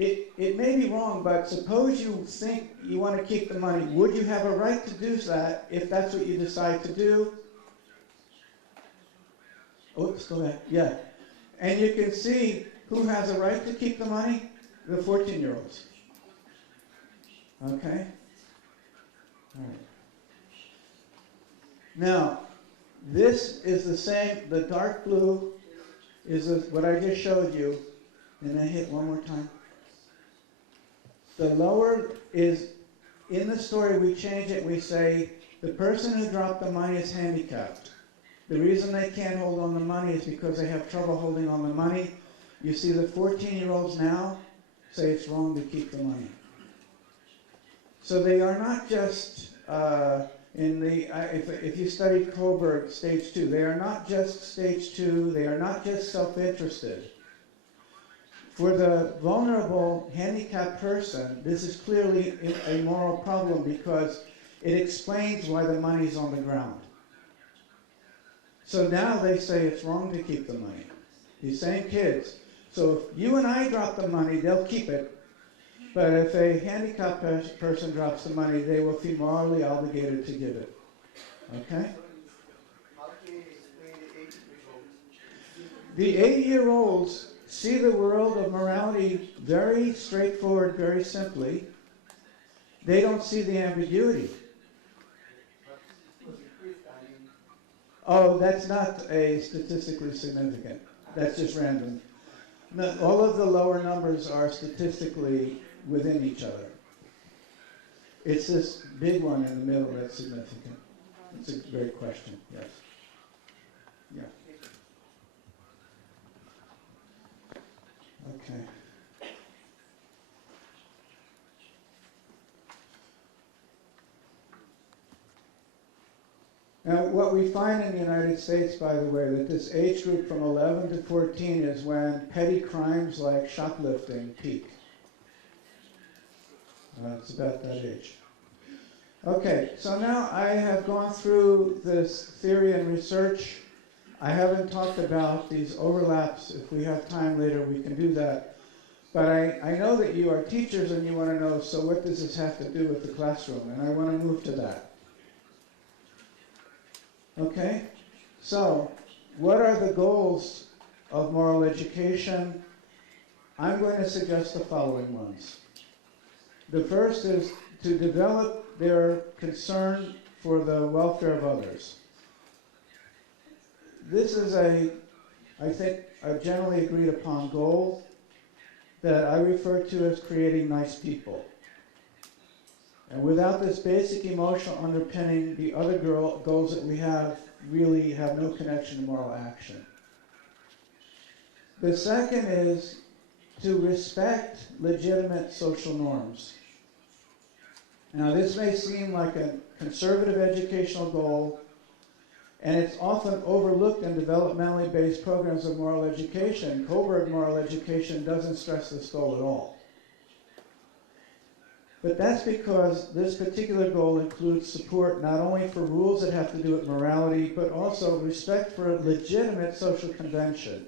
it may be wrong, but suppose you think you want to keep the money, would you have a right to do that if that's what you decide to do? Oops, go ahead. Yeah. And you can see who has a right to keep the money? The 14-year-olds. Okay? All right. Now, this is the same, the dark blue is what I just showed you. And I hit one more time. The lower is, in the story we change it, we say, the person who dropped the money is handicapped. The reason they can't hold on the money is because they have trouble holding on the money. You see the 14-year-olds now say it's wrong to keep the money. So they are not just, if you studied Kohlberg, stage 2, they are not just stage 2, they are not just self-interested. For the vulnerable, handicapped person, this is clearly a moral problem because it explains why the money's on the ground. So now they say it's wrong to keep the money. These same kids. So if you and I drop the money, they'll keep it. But if a handicapped person drops the money, they will feel morally obligated to give it. Okay? The 8-year-olds see the world of morality very straightforward, very simply. They don't see the ambiguity. Oh, that's not a statistically significant. That's just random. No, all of the lower numbers are statistically within each other. It's this big one in the middle that's significant. It's a great question, yes. Yeah. Okay. Now, what we find in the United States, by the way, that this age group from 11 to 14 is when petty crimes like shoplifting peak. It's about that age. Okay, so now I have gone through this theory and research. I haven't talked about these overlaps. If we have time later, we can do that. But I know that you are teachers and you want to know, so what does this have to do with the classroom? And I want to move to that. Okay? So, what are the goals of moral education? I'm going to suggest the following ones. The first is to develop their concern for the welfare of others. This is I think, a generally agreed upon goal that I refer to as creating nice people. And without this basic emotional underpinning, the other goals that we have really have no connection to moral action. The second is to respect legitimate social norms. Now, this may seem like a conservative educational goal, and it's often overlooked in developmentally based programs of moral education. Coburg moral education doesn't stress this goal at all. But that's because this particular goal includes support not only for rules that have to do with morality, but also respect for a legitimate social convention.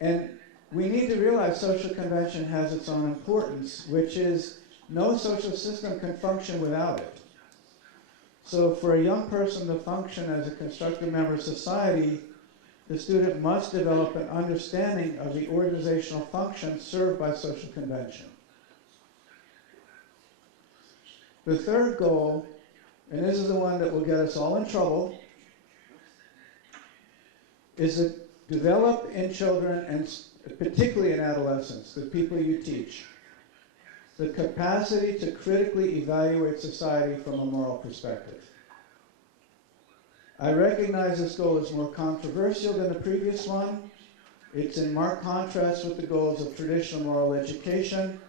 And we need to realize social convention has its own importance, which is no social system can function without it. So for a young person to function as a constructive member of society, the student must develop an understanding of the organizational function served by social convention. The third goal, and this is the one that will get us all in trouble, is to develop in children, and particularly in adolescents, the people you teach, the capacity to critically evaluate society from a moral perspective. I recognize this goal is more controversial than the previous one. It's in marked contrast with the goals of traditional moral education,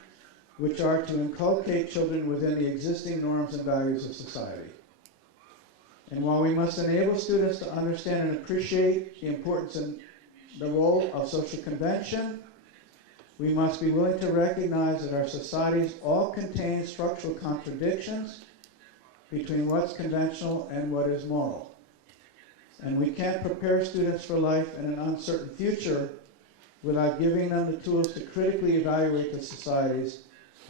which are to inculcate children within the existing norms and values of society. And while we must enable students to understand and appreciate the importance and the role of social convention, we must be willing to recognize that our societies all contain structural contradictions between what's conventional and what is moral. And we can't prepare students for life in an uncertain future without giving them the tools to critically evaluate the societies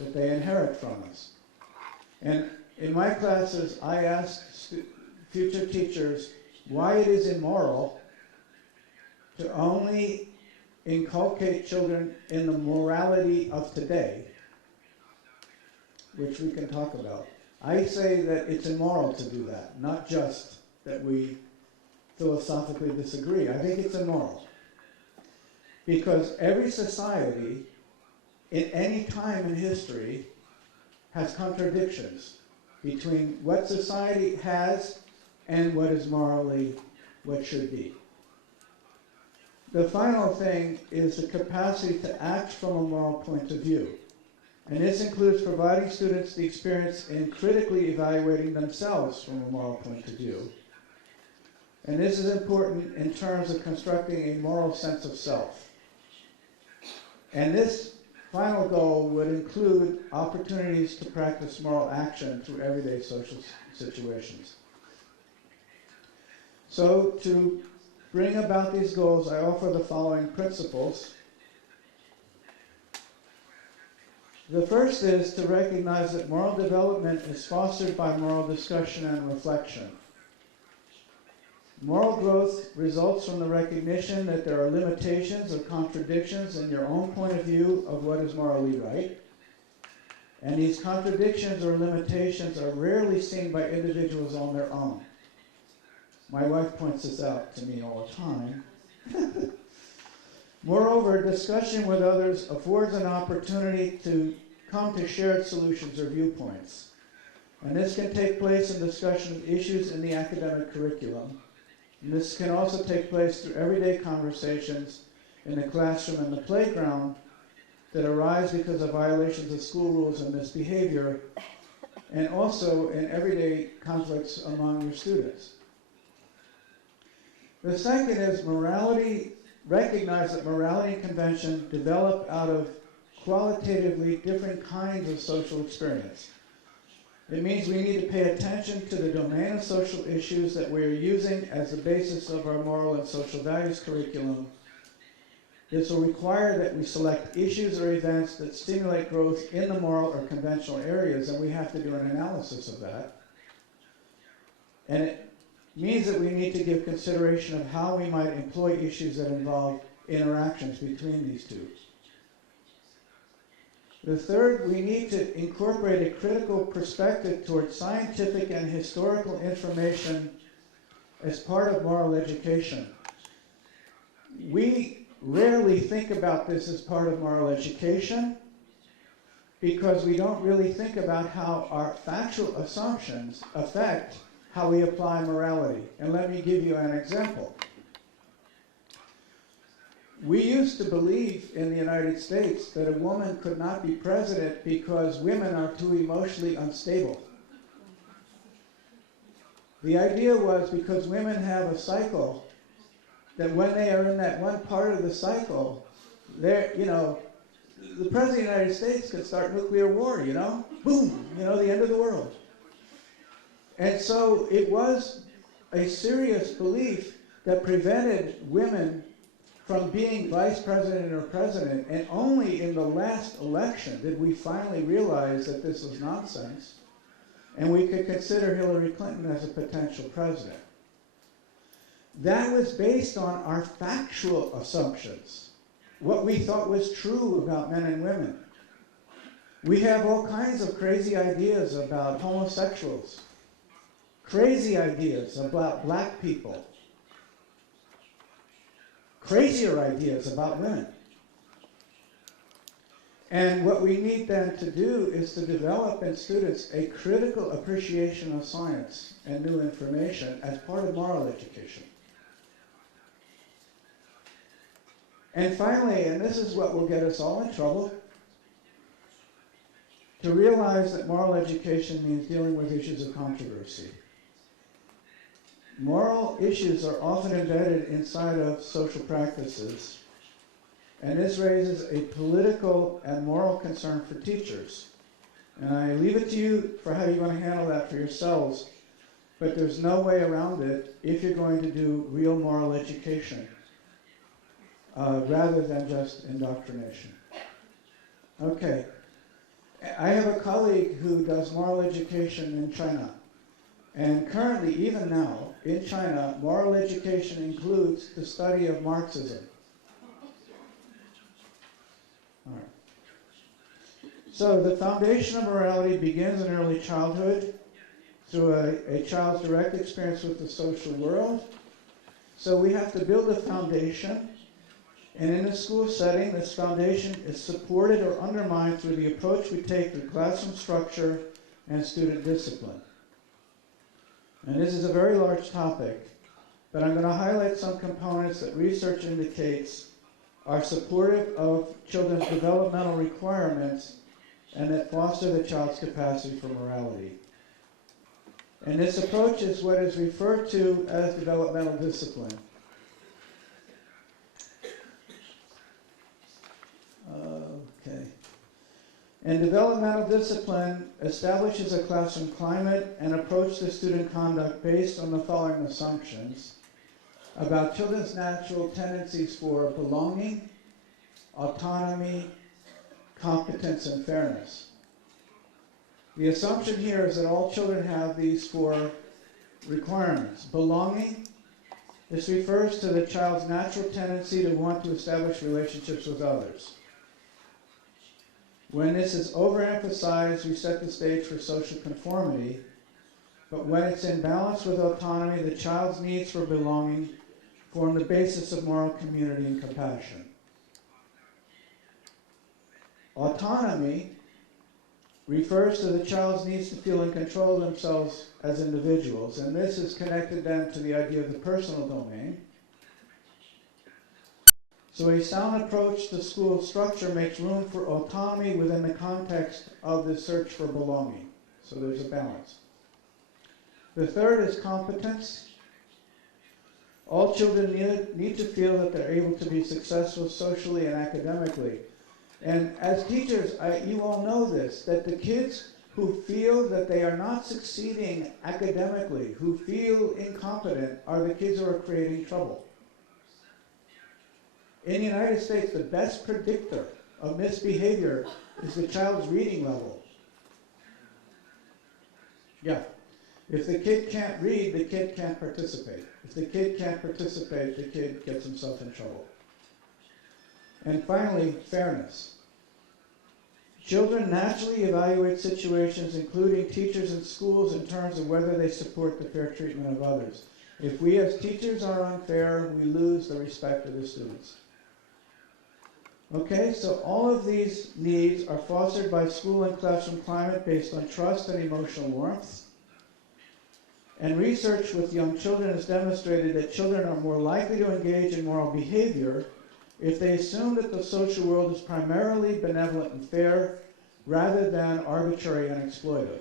that they inherit from us. And in my classes, I ask future teachers why it is immoral to only inculcate children in the morality of today, which we can talk about. I say that it's immoral to do that, not just that we philosophically disagree. I think it's immoral. Because every society, in any time in history, has contradictions between what society has and what is morally what should be. The final thing is the capacity to act from a moral point of view. And this includes providing students the experience in critically evaluating themselves from a moral point of view. And this is important in terms of constructing a moral sense of self. And this final goal would include opportunities to practice moral action through everyday social situations. So to bring about these goals, I offer the following principles. The first is to recognize that moral development is fostered by moral discussion and reflection. Moral growth results from the recognition that there are limitations or contradictions in your own point of view of what is morally right. And these contradictions or limitations are rarely seen by individuals on their own. My wife points this out to me all the time. Moreover, discussion with others affords an opportunity to come to shared solutions or viewpoints. And this can take place in discussion of issues in the academic curriculum. And this can also take place through everyday conversations in the classroom and the playground that arise because of violations of school rules and misbehavior, and also in everyday conflicts among your students. The second is morality. Recognize that morality and convention develop out of qualitatively different kinds of social experience. It means we need to pay attention to the domain of social issues that we are using as the basis of our moral and social values curriculum. This will require that we select issues or events that stimulate growth in the moral or conventional areas, and we have to do an analysis of that. And it means that we need to give consideration of how we might employ issues that involve interactions between these two. The third, we need to incorporate a critical perspective towards scientific and historical information as part of moral education. We rarely think about this as part of moral education because we don't really think about how our factual assumptions affect how we apply morality. And let me give you an example. We used to believe in the United States that a woman could not be president because women are too emotionally unstable. The idea was because women have a cycle, that when they are in that one part of the cycle, they're, the President of the United States could start nuclear war, Boom, the end of the world. And so it was a serious belief that prevented women from being vice president or president, and only in the last election did we finally realize that this was nonsense, and we could consider Hillary Clinton as a potential president. That was based on our factual assumptions, what we thought was true about men and women. We have all kinds of crazy ideas about homosexuals, crazy ideas about black people, crazier ideas about women. And what we need then to do is to develop in students a critical appreciation of science and new information as part of moral education. And finally, and this is what will get us all in trouble, to realize that moral education means dealing with issues of controversy. Moral issues are often embedded inside of social practices, and this raises a political and moral concern for teachers. And I leave it to you for how you're going to handle that for yourselves, but there's no way around it if you're going to do real moral education, rather than just indoctrination. Okay. I have a colleague who does moral education in China. And currently, even now, in China, moral education includes the study of Marxism. All right. So the foundation of morality begins in early childhood through a child's direct experience with the social world. So we have to build a foundation. And in a school setting, this foundation is supported or undermined through the approach we take through classroom structure and student discipline. And this is a very large topic, but I'm going to highlight some components that research indicates are supportive of children's developmental requirements and that foster the child's capacity for morality. And this approach is what is referred to as developmental discipline. Okay. And developmental discipline establishes a classroom climate and approach to student conduct based on the following assumptions about children's natural tendencies for belonging, autonomy, competence, and fairness. The assumption here is that all children have these four requirements. Belonging, this refers to the child's natural tendency to want to establish relationships with others. When this is overemphasized, we set the stage for social conformity, but when it's in balance with autonomy, the child's needs for belonging form the basis of moral community and compassion. Autonomy refers to the child's needs to feel in control of themselves as individuals, and this is connected then to the idea of the personal domain. So a sound approach to school structure makes room for autonomy within the context of the search for belonging. So there's a balance. The third is competence. All children need to feel that they're able to be successful socially and academically. And as teachers, you all know this, that the kids who feel that they are not succeeding academically, who feel incompetent, are the kids who are creating trouble. In the United States, the best predictor of misbehavior is the child's reading level. Yeah. If the kid can't read, the kid can't participate. If the kid can't participate, the kid gets himself in trouble. And finally, fairness. Children naturally evaluate situations, including teachers and schools, in terms of whether they support the fair treatment of others. If we as teachers are unfair, we lose the respect of the students. Okay, so all of these needs are fostered by school and classroom climate based on trust and emotional warmth. And research with young children has demonstrated that children are more likely to engage in moral behavior if they assume that the social world is primarily benevolent and fair rather than arbitrary and exploitive.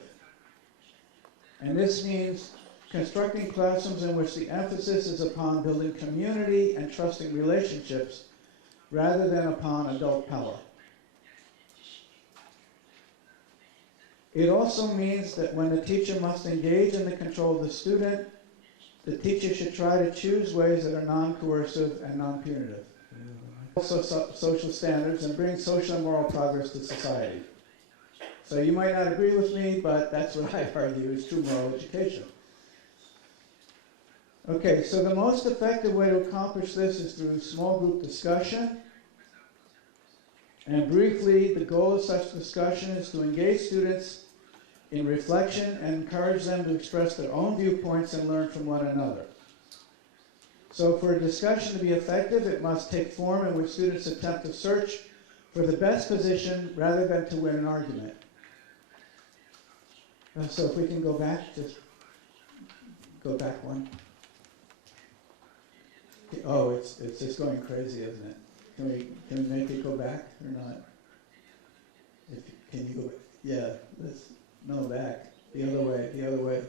And this means constructing classrooms in which the emphasis is upon building community and trusting relationships rather than upon adult power. It also means that when the teacher must engage in the control of the student, the teacher should try to choose ways that are non-coercive and non-punitive. Also social standards and bring social and moral progress to society. So you might not agree with me, but that's what I argue is true moral education. Okay, so the most effective way to accomplish this is through small group discussion. And briefly, the goal of such discussion is to engage students in reflection and encourage them to express their own viewpoints and learn from one another. So for a discussion to be effective, it must take form in which students attempt to search for the best position rather than to win an argument. So if we can go back, just go back one. Oh, it's just going crazy, isn't it? Can we make it go back or not? Can you go? Yeah, no, back. The other way.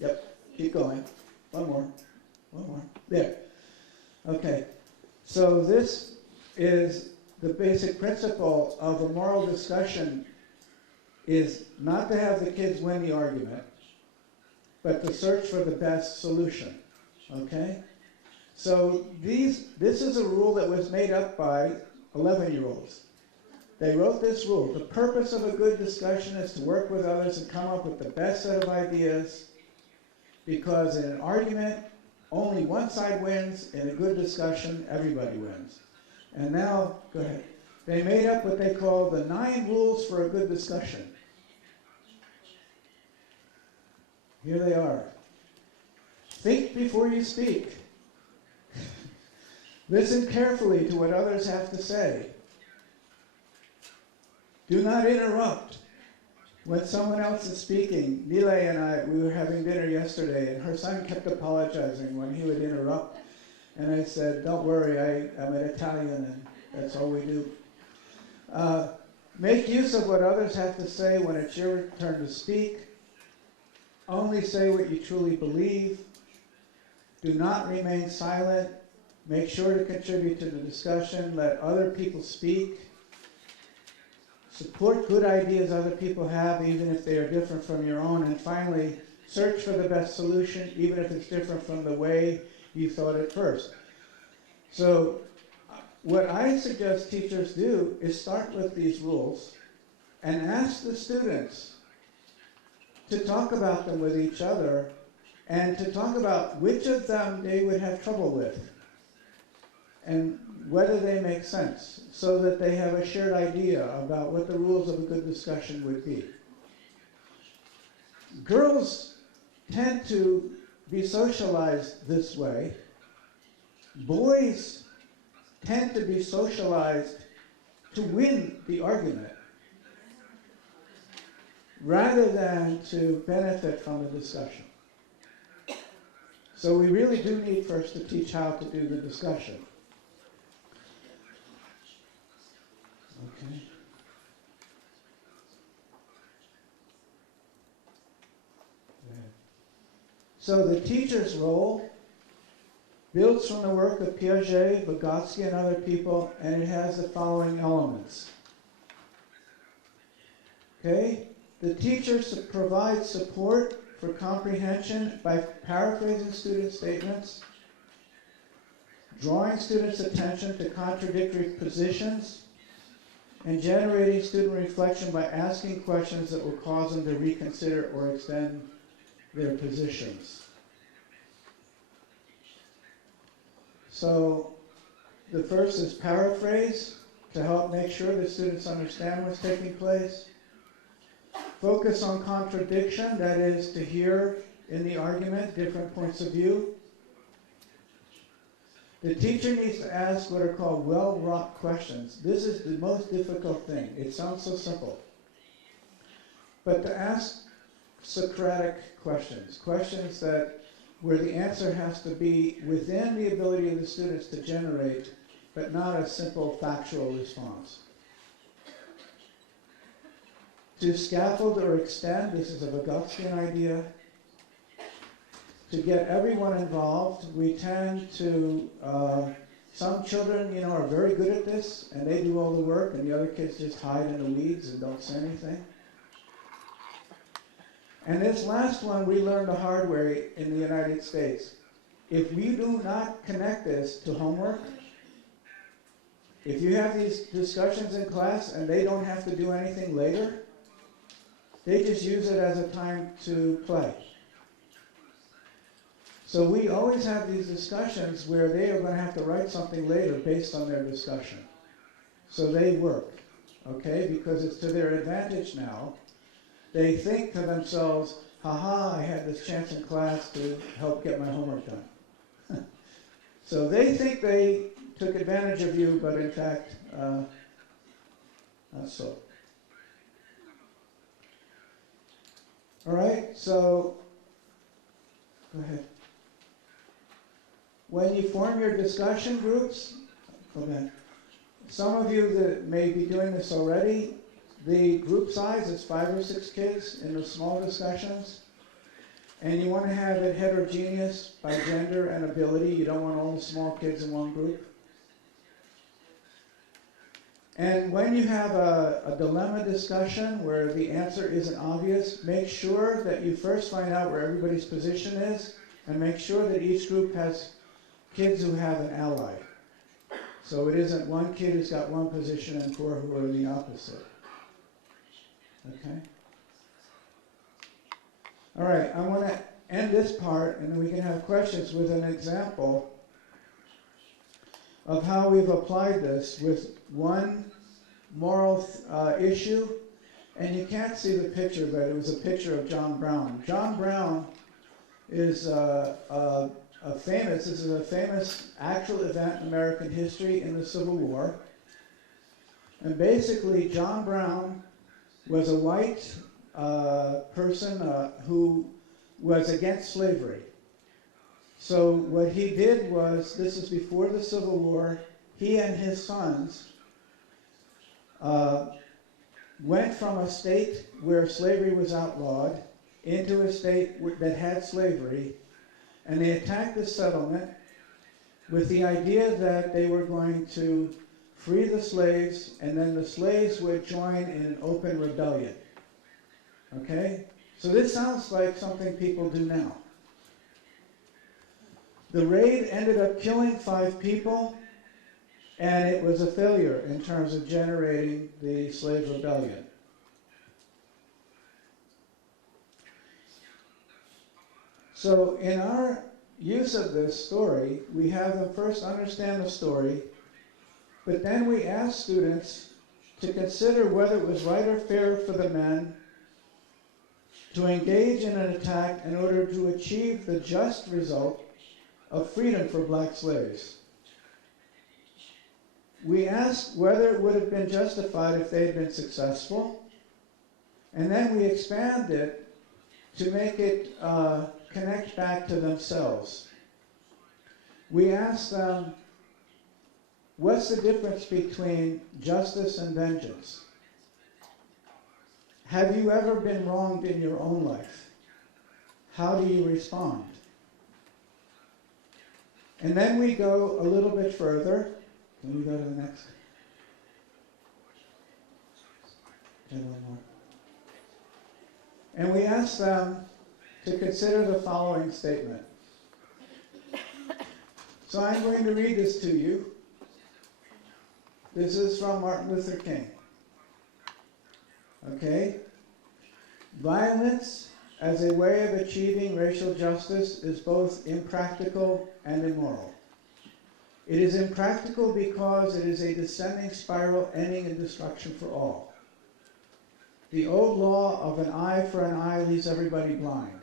Yep, keep going. One more. There. Okay. So this is the basic principle of a moral discussion, is not to have the kids win the argument, but to search for the best solution. Okay? So this is a rule that was made up by 11-year-olds. They wrote this rule. The purpose of a good discussion is to work with others and come up with the best set of ideas, because in an argument, only one side wins. In a good discussion, everybody wins. And now, go ahead. They made up what they call the 9 rules for a good discussion. Here they are. Think before you speak. Listen carefully to what others have to say. Do not interrupt when someone else is speaking. Nile and I, we were having dinner yesterday, and her son kept apologizing when he would interrupt. And I said, don't worry, I'm an Italian, and that's all we do. Make use of what others have to say when it's your turn to speak. Only say what you truly believe. Do not remain silent. Make sure to contribute to the discussion. Let other people speak. Support good ideas other people have, even if they are different from your own. And finally, search for the best solution, even if it's different from the way you thought at first. So what I suggest teachers do is start with these rules and ask the students to talk about them with each other and to talk about which of them they would have trouble with and whether they make sense, so that they have a shared idea about what the rules of a good discussion would be. Girls tend to be socialized this way. Boys tend to be socialized to win the argument rather than to benefit from the discussion. So we really do need first to teach how to do the discussion. Okay. So the teacher's role builds from the work of Piaget, Vygotsky, and other people, and it has the following elements. Okay? The teacher provides support for comprehension by paraphrasing student statements, drawing students' attention to contradictory positions, and generating student reflection by asking questions that will cause them to reconsider or extend their positions. So the first is paraphrase. to help make sure that students understand what's taking place. Focus on contradiction, that is to hear in the argument different points of view. The teacher needs to ask what are called well-wrought questions. This is the most difficult thing. It sounds so simple. But to ask Socratic questions, questions that where the answer has to be within the ability of the students to generate, but not a simple factual response. To scaffold or extend, this is a Vygotskian idea. To get everyone involved, we tend to, some children, are very good at this, and they do all the work, and the other kids just hide in the weeds and don't say anything. And this last one we learned the hard way in the United States. If we do not connect this to homework, if you have these discussions in class and they don't have to do anything later, they just use it as a time to play. So we always have these discussions where they are going to have to write something later based on their discussion. So they work, okay, because it's to their advantage now. They think to themselves, haha, I had this chance in class to help get my homework done. So they think they took advantage of you, but in fact, not so. All right, so go ahead. When you form your discussion groups, go ahead. Some of you that may be doing this already, the group size is 5 or 6 kids in the small discussions. And you want to have it heterogeneous by gender and ability. You don't want all the small kids in one group. And when you have a dilemma discussion where the answer isn't obvious, make sure that you first find out where everybody's position is, and make sure that each group has kids who have an ally. So it isn't one kid who's got one position and 4 who are the opposite. Okay? All right, I want to end this part, and then we can have questions with an example of how we've applied this with one moral issue. And you can't see the picture, but it was a picture of John Brown. John Brown is this is a famous actual event in American history in the Civil War. And basically, John Brown was a white person who was against slavery. So what he did was, this is before the Civil War, he and his sons went from a state where slavery was outlawed into a state that had slavery, and they attacked the settlement with the idea that they were going to free the slaves, and then the slaves would join in an open rebellion. Okay? So this sounds like something people do now. The raid ended up killing 5 people, and it was a failure in terms of generating the slave rebellion. So in our use of this story, we have them first understand the story, but then we ask students to consider whether it was right or fair for the men to engage in an attack in order to achieve the just result of freedom for black slaves. We asked whether it would have been justified if they had been successful, and then we expand it to make it connect back to themselves. We asked them, what's the difference between justice and vengeance? Have you ever been wronged in your own life? How do you respond? And then we go a little bit further. Can we go to the next? Okay, one more. And we ask them to consider the following statement. So I'm going to read this to you. This is from Martin Luther King. Okay? Violence as a way of achieving racial justice is both impractical and immoral. It is impractical because it is a descending spiral ending in destruction for all. The old law of an eye for an eye leaves everybody blind.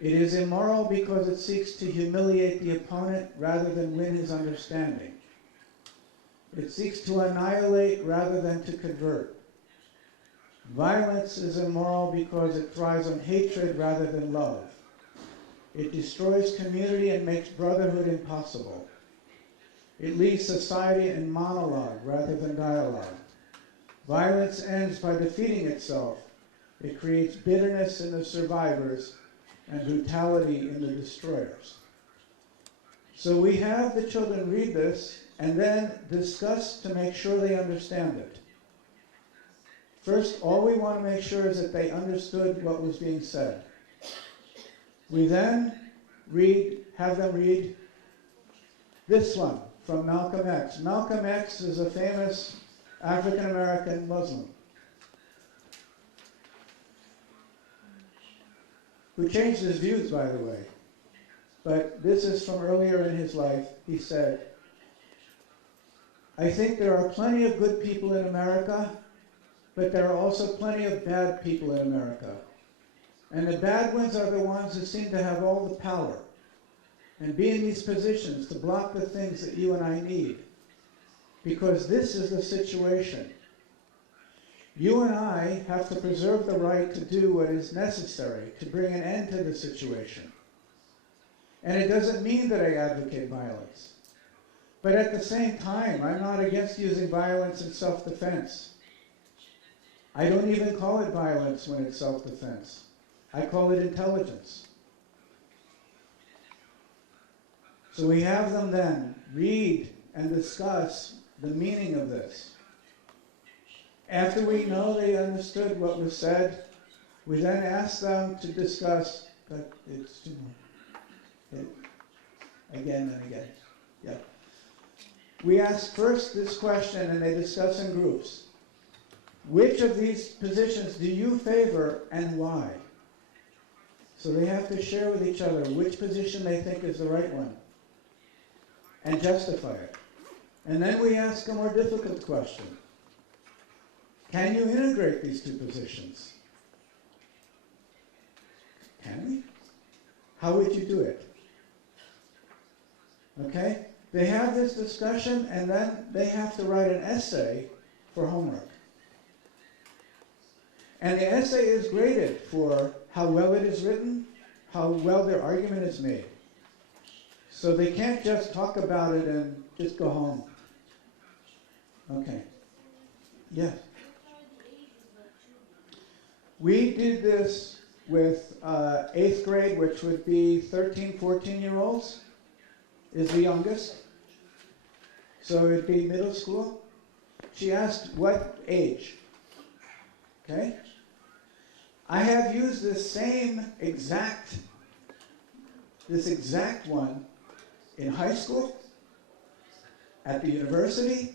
It is immoral because it seeks to humiliate the opponent rather than win his understanding. It seeks to annihilate rather than to convert. Violence is immoral because it thrives on hatred rather than love. It destroys community and makes brotherhood impossible. It leaves society in monologue rather than dialogue. Violence ends by defeating itself. It creates bitterness in the survivors and brutality in the destroyers. So we have the children read this and then discuss to make sure they understand it. First, all we want to make sure is that they understood what was being said. We then have them read this one from Malcolm X. Malcolm X is a famous African-American Muslim who changed his views, by the way. But this is from earlier in his life. He said, "I think there are plenty of good people in America, but there are also plenty of bad people in America. And the bad ones are the ones who seem to have all the power and be in these positions to block the things that you and I need. Because this is the situation. You and I have to preserve the right to do what is necessary to bring an end to the situation. And it doesn't mean that I advocate violence. But at the same time, I'm not against using violence in self-defense. I don't even call it violence when it's self-defense. I call it intelligence." So we have them then read and discuss the meaning of this. After we know they understood what was said, we then ask them to discuss, but it's too much. Again and again. Yeah. We ask first this question and they discuss in groups. Which of these positions do you favor and why? So they have to share with each other which position they think is the right one and justify it. And then we ask a more difficult question. Can you integrate these two positions? Can we? How would you do it? Okay? They have this discussion and then they have to write an essay for homework. And the essay is graded for how well it is written, how well their argument is made. So they can't just talk about it and just go home. Okay. Yes. We did this with 8th grade, which would be 13, 14-year-olds, is the youngest. So it'd be middle school. She asked what age. Okay? I have used this exact one in high school, at the university,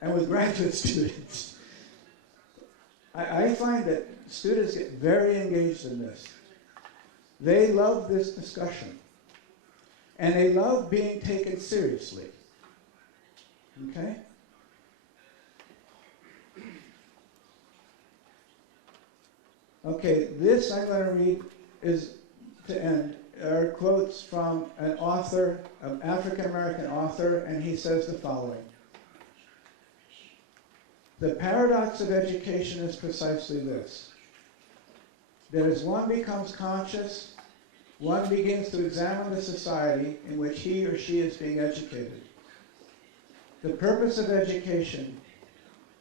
and with graduate students. I find that students get very engaged in this. They love this discussion. And they love being taken seriously. Okay? Okay, this I'm going to read is, to end, are quotes from an author, an African-American author, and he says the following. The paradox of education is precisely this, that as one becomes conscious, one begins to examine the society in which he or she is being educated. The purpose of education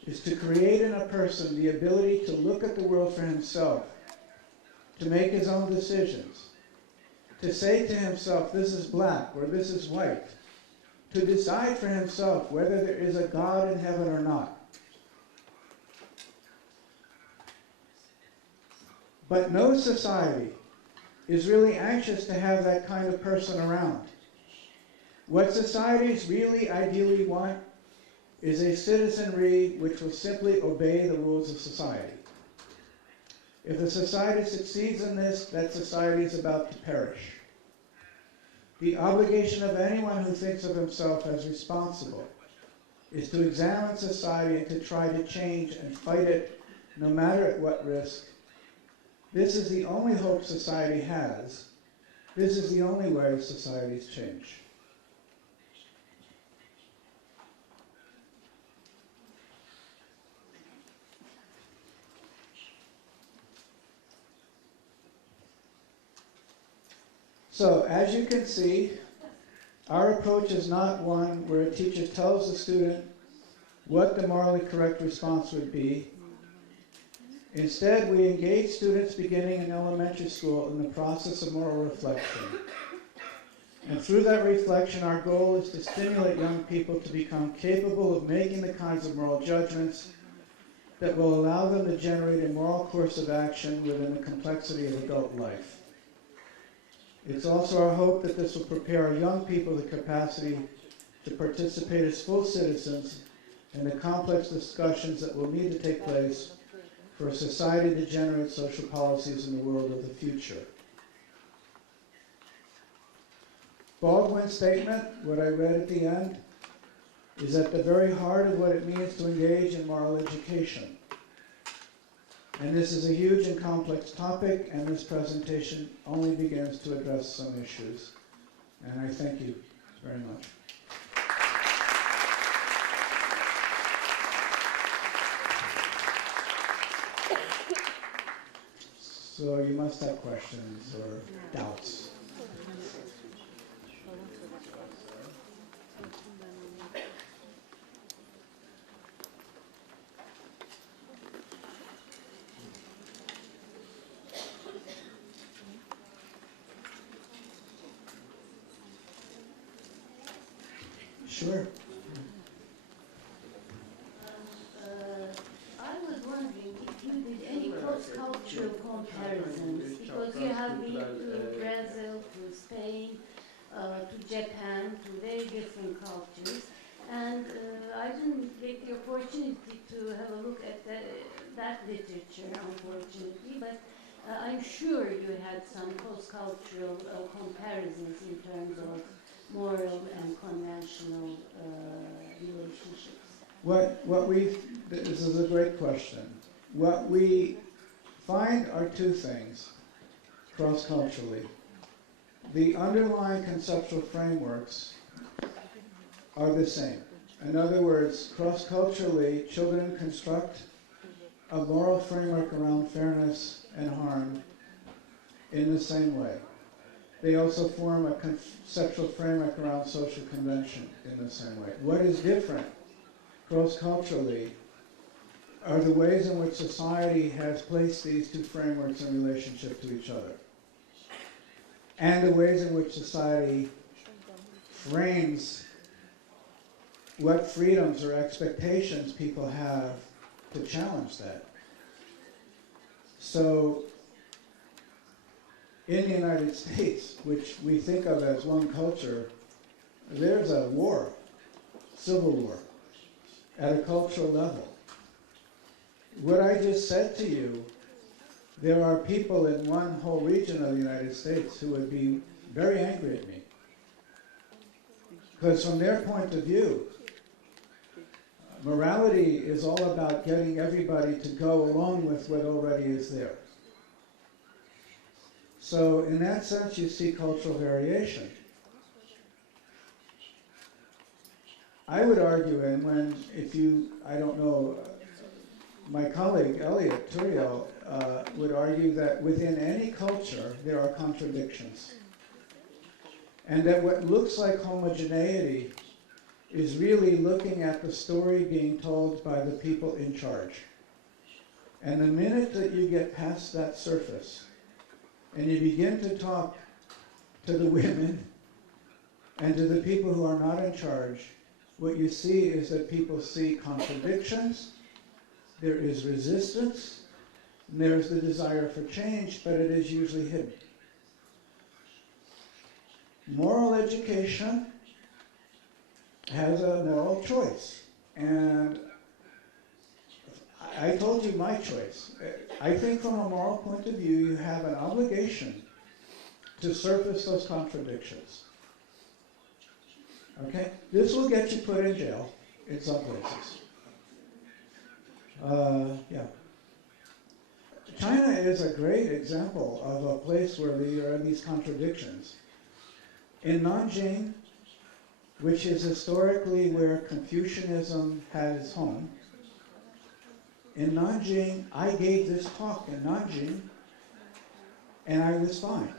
is to create in a person the ability to look at the world for himself, to make his own decisions, to say to himself, this is black or this is white, to decide for himself whether there is a God in heaven or not. But no society is really anxious to have that kind of person around. What societies really ideally want is a citizenry which will simply obey the rules of society. If the society succeeds in this, that society is about to perish. The obligation of anyone who thinks of himself as responsible is to examine society and to try to change and fight it, no matter at what risk. This is the only hope society has. This is the only way societies change. So, as you can see, our approach is not one where a teacher tells the student what the morally correct response would be. Instead, we engage students beginning in elementary school in the process of moral reflection. And through that reflection, our goal is to stimulate young people to become capable of making the kinds of moral judgments that will allow them to generate a moral course of action within the complexity of adult life. It's also our hope that this will prepare our young people the capacity to participate as full citizens in the complex discussions that will need to take place for a society to generate social policies in the world of the future. Baldwin's statement, what I read at the end, is at the very heart of what it means to engage in moral education. And this is a huge and complex topic, and this presentation only begins to address some issues. And I thank you very much. So you must have questions or doubts. Sure. I was wondering if you did any cross-cultural comparisons, because you have been to Brazil, to Spain, to Japan, to very different cultures, and I didn't get the opportunity to have a look at that literature, unfortunately, but I'm sure you had some cross-cultural comparisons in terms of moral and conventional relationships. This is a great question. What we find are two things, cross-culturally. The underlying conceptual frameworks are the same. In other words, cross-culturally, children construct a moral framework around fairness and harm in the same way. They also form a conceptual framework around social convention in the same way. What is different cross-culturally are the ways in which society has placed these two frameworks in relationship to each other, and the ways in which society frames what freedoms or expectations people have to challenge that. So, in the United States, which we think of as one culture, there's a war, civil war, at a cultural level. What I just said to you, there are people in one whole region of the United States who would be very angry at me. Because from their point of view, morality is all about getting everybody to go along with what already is there. So in that sense, you see cultural variation. I would argue, and I don't know, my colleague Elliot Turiel would argue that within any culture, there are contradictions. And that what looks like homogeneity is really looking at the story being told by the people in charge. And the minute that you get past that surface, and you begin to talk to the women and to the people who are not in charge, what you see is that people see contradictions, there is resistance, and there is the desire for change, but it is usually hidden. Moral education has a moral choice, and I told you my choice. I think from a moral point of view, you have an obligation to surface those contradictions. Okay? This will get you put in jail in some places. Yeah. China is a great example of a place where there are these contradictions. In Nanjing, which is historically where Confucianism had its home, in Nanjing, I gave this talk in Nanjing, and I was fine.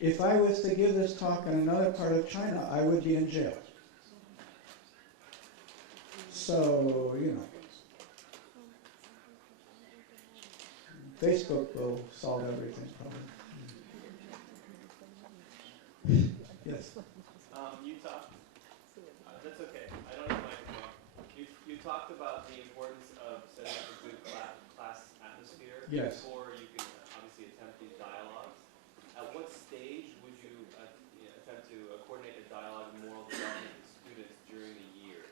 If I was to give this talk in another part of China, I would be in jail. So, you know, Facebook will solve everything, probably. Yes. You talked. That's okay. I don't have a microphone. You talked about the importance of setting up a good class atmosphere Yes. before you can obviously attempt these dialogues. At what stage would you attempt to coordinate a dialogue and moral development with students during the year?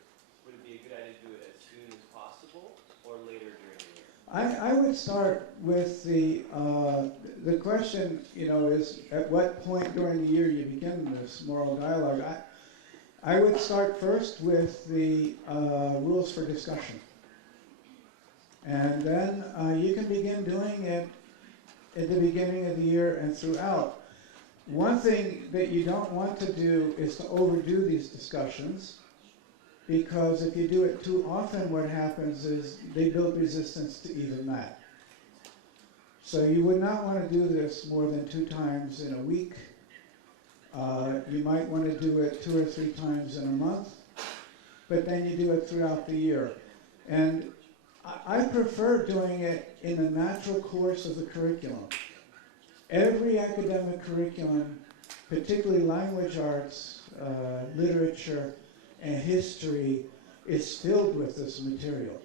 Would it be a good idea to do it as soon as possible or later during the year? I would start with the question, you know, is at what point during the year you begin this moral dialogue. I would start first with the rules for discussion. And then you can begin doing it at the beginning of the year and throughout. One thing that you don't want to do is to overdo these discussions, because if you do it too often, what happens is they build resistance to even that. So you would not want to do this more than 2 times in a week. You might want to do it 2 or 3 times in a month, but then you do it throughout the year. And I prefer doing it in the natural course of the curriculum. Every academic curriculum, particularly language arts, literature, and history, is filled with this material.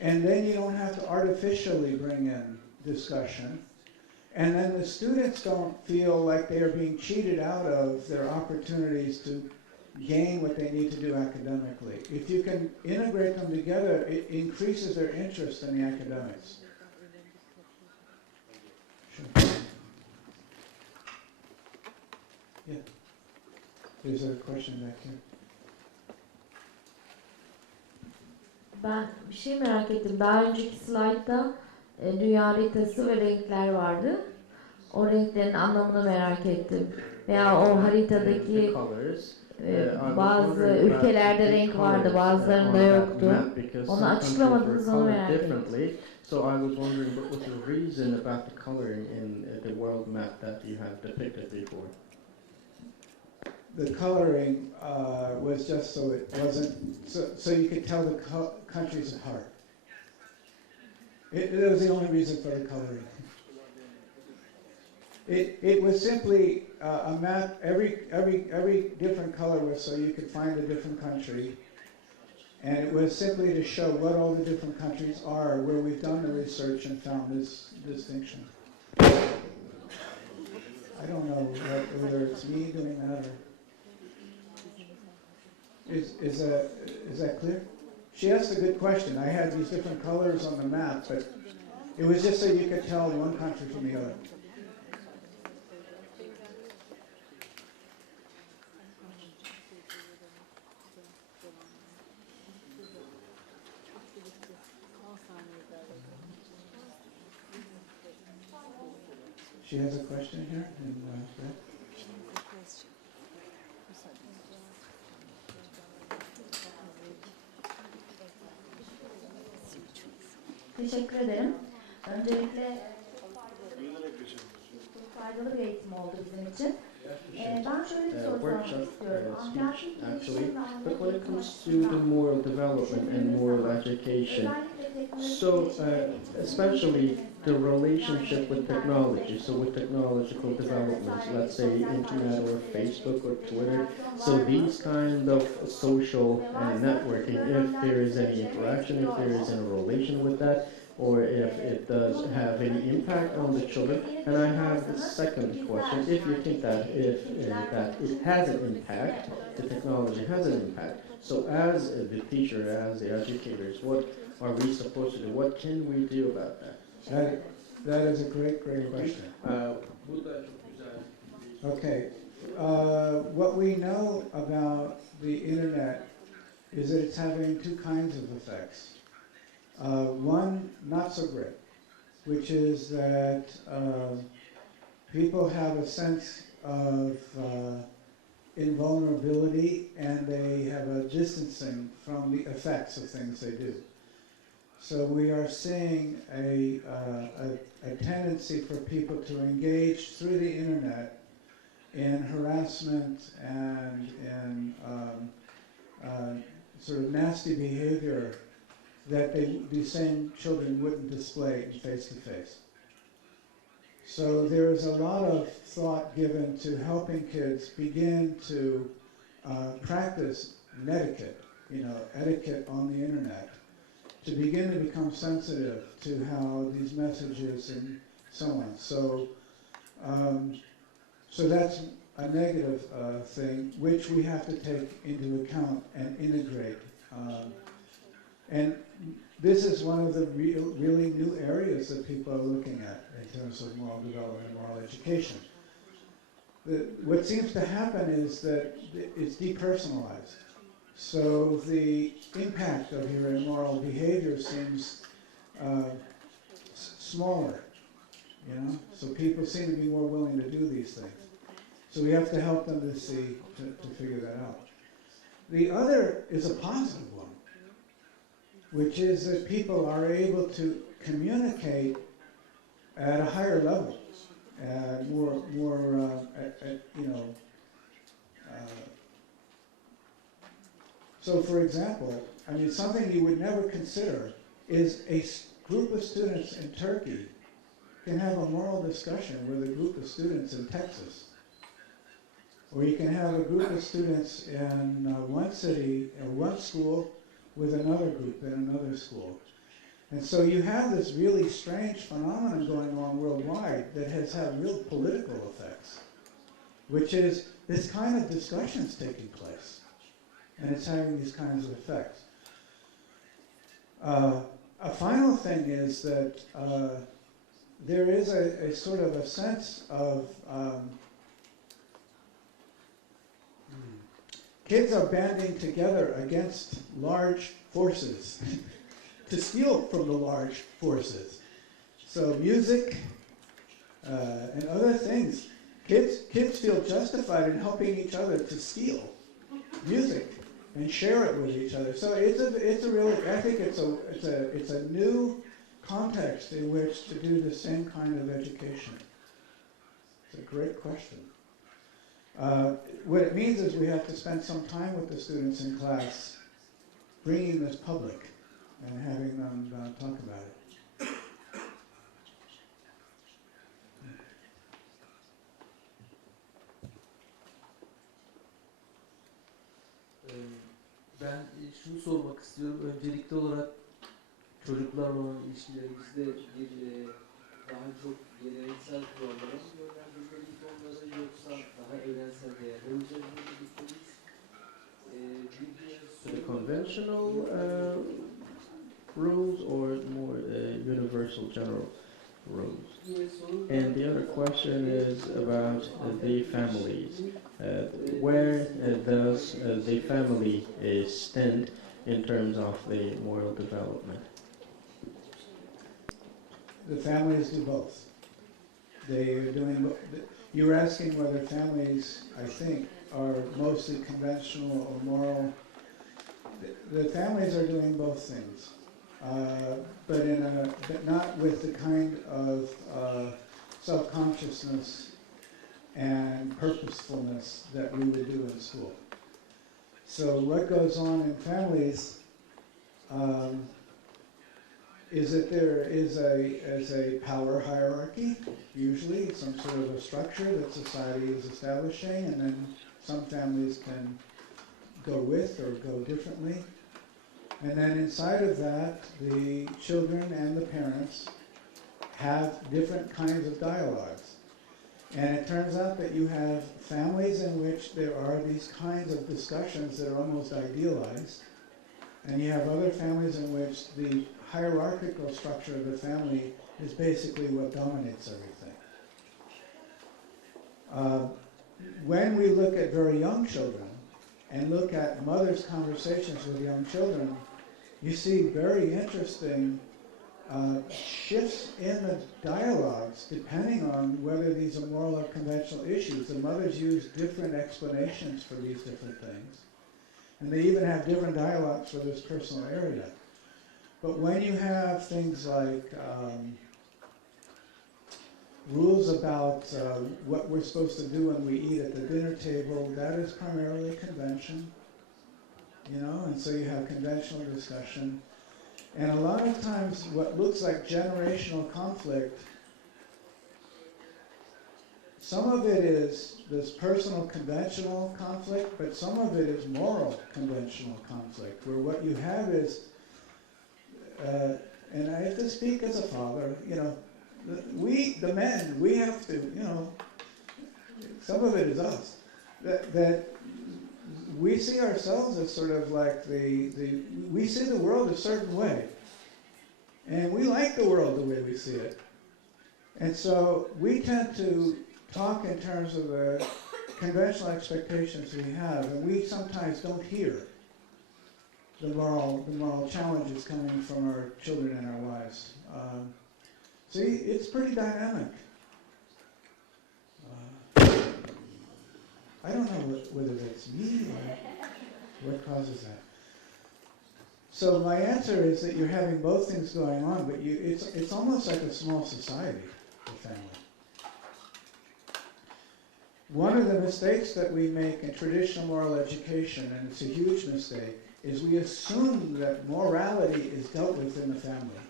And then you don't have to artificially bring in discussion. And then the students don't feel like they are being cheated out of their opportunities to gain what they need to do academically. If you can integrate them together, it increases their interest in the academics. Sure. Yeah. Is there a question back here? Ben bir şey merak ettim. Daha önceki slaytta dünya haritası ve renkler vardı. O renklerin anlamını merak ettim. Veya o haritadaki bazı ülkelerde renk vardı, bazılarında yoktu. Onu açıklamadınız, onu merak ettim. So I was wondering what was the reason about the coloring in the world map that you have depicted before? The coloring was just so it wasn't, so you could tell the countries apart. It was the only reason for the coloring. It was simply a map. Every different color was so you could find a different country, and it was simply to show what all the different countries are, where we've done the research and found this distinction. I don't know whether it's me doing that or. Is that clear? She asked a good question. I had these different colors on the map, but it was just so you could tell one country from the other. She has a question here in red. Teşekkür ederim. Öncelikle çok faydalı bir eğitim oldu bizim için. Ben şöyle bir soru sormak istiyorum. Actually, but when it comes to the moral development and moral education, so especially the relationship with technology, so with technological developments, let's say internet or Facebook or Twitter, so these kind of social networking, if there is any interaction, if there is any relation with that, or if it does have any impact on the children. And I have the second question: if you think that that it has an impact, the technology has an impact. So as the teacher, as the educators, what are we supposed to do? What can we do about that? That is a great question. Okay, What we know about the internet is that it's having two kinds of effects. One, not so great, which is that people have a sense of invulnerability, and they have a distancing from the effects of things they do. So we are seeing a tendency for people to engage through the internet in harassment and in sort of nasty behavior that these same children wouldn't display face-to-face. So there is a lot of thought given to helping kids begin to practice netiquette, etiquette on the internet, to begin to become sensitive to how these messages and so on. So, so that's a negative thing, which we have to take into account and integrate. And this is one of the really new areas that people are looking at in terms of moral development and moral education. What seems to happen is that it's depersonalized. So the impact of your immoral behavior seems smaller, So people seem to be more willing to do these things. So we have to help them to figure that out. The other is a positive one, which is that people are able to communicate at a higher level, So, for example, something you would never consider is a group of students in Turkey can have a moral discussion with a group of students in Texas. Or you can have a group of students in one city, or one school, with another group in another school. And so you have this really strange phenomenon going on worldwide that has had real political effects, which is this kind of discussion's taking place, and it's having these kinds of effects. A final thing is that there is a sort of a sense of kids are banding together against large forces to steal from the large forces. So music and other things, kids feel justified in helping each other to steal music and share it with each other. So it's a really, I think it's a new context in which to do the same kind of education. It's a great question. What it means is we have to spend some time with the students in class, bringing this public and having them talk about it. Ben şunu sormak istiyorum. Öncelikli olarak çocuklarla olan ilişkilerimizde daha çok geleneksel kurallara mı yönlendirmeliyiz onları, yoksa daha evrensel değerler üzerinde mi gitmeliyiz? The conventional rules or more universal general rules? And the other question is about the families. Where does the family stand in terms of the moral development? The families do both. They are doing. You were asking whether families, I think, are mostly conventional or moral. The families are doing both things, but not with the kind of self-consciousness and purposefulness that we would do in school. So what goes on in families is that there is a power hierarchy, usually some sort of a structure that society is establishing, and then some families can go with or go differently. And then inside of that, the children and the parents have different kinds of dialogues. And it turns out that you have families in which there are these kinds of discussions that are almost idealized, and you have other families in which the hierarchical structure of the family is basically what dominates everything. when we look at very young children and look at mothers' conversations with young children, you see very interesting shifts in the dialogues depending on whether these are moral or conventional issues. The mothers use different explanations for these different things. And they even have different dialogues for this personal area. But when you have things like rules about what we're supposed to do when we eat at the dinner table, that is primarily convention, you know, and so you have conventional discussion. And a lot of times what looks like generational conflict, some of it is this personal conventional conflict, but some of it is moral conventional conflict, where what you have is, and I have to speak as a father, you know, we, the men, we have to, you know, some of it is us, that we see ourselves as sort of like we see the world a certain way. And we like the world the way we see it. And so we tend to talk in terms of the conventional expectations we have, and we sometimes don't hear the moral challenges coming from our children and our wives. See, it's pretty dynamic. I don't know whether it's me or what causes that. So my answer is that you're having both things going on, but it's almost like a small society, the family. One of the mistakes that we make in traditional moral education, and it's a huge mistake, is we assume that morality is dealt with in the family.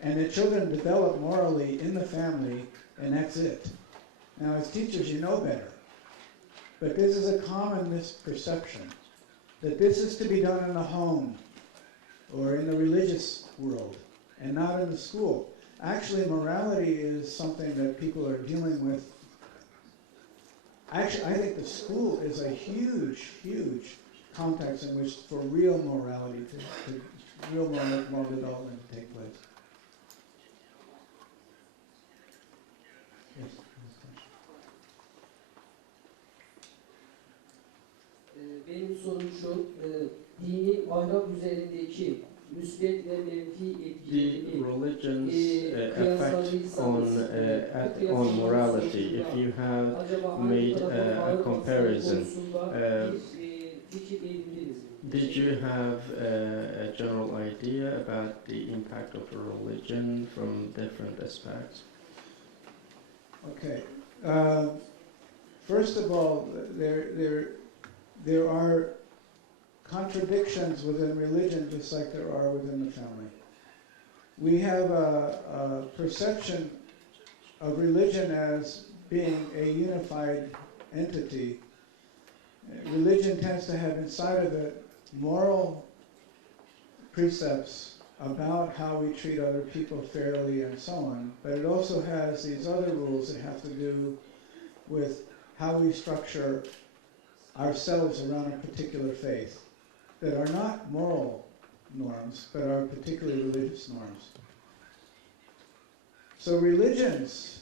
And that children develop morally in the family, and that's it. Now, as teachers, you know better. But this is a common misperception, that this is to be done in the home or in the religious world and not in the school. Actually, morality is something that people are dealing with. Actually, I think the school is a huge, huge context in which for real morality, real moral development to take place. Yes. Benim sorum şu, dini ahlak üzerindeki müsbet ve menfi The etkilerini religion's effect on morality. If you have made a comparison, did you have a general idea about the impact of a religion from different aspects? Okay. First of all, there are contradictions within religion just like there are within the family. We have a perception of religion as being a unified entity. Religion tends to have inside of it moral precepts about how we treat other people fairly and so on, but it also has these other rules that have to do with how we structure ourselves around a particular faith that are not moral norms, but are particularly religious norms. So religions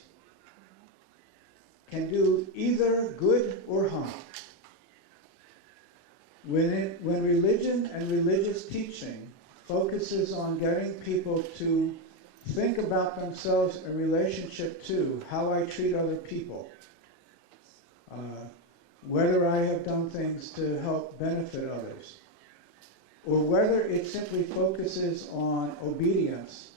can do either good or harm. When religion and religious teaching focuses on getting people to think about themselves in relationship to how I treat other people, whether I have done things to help benefit others, or whether it simply focuses on obedience,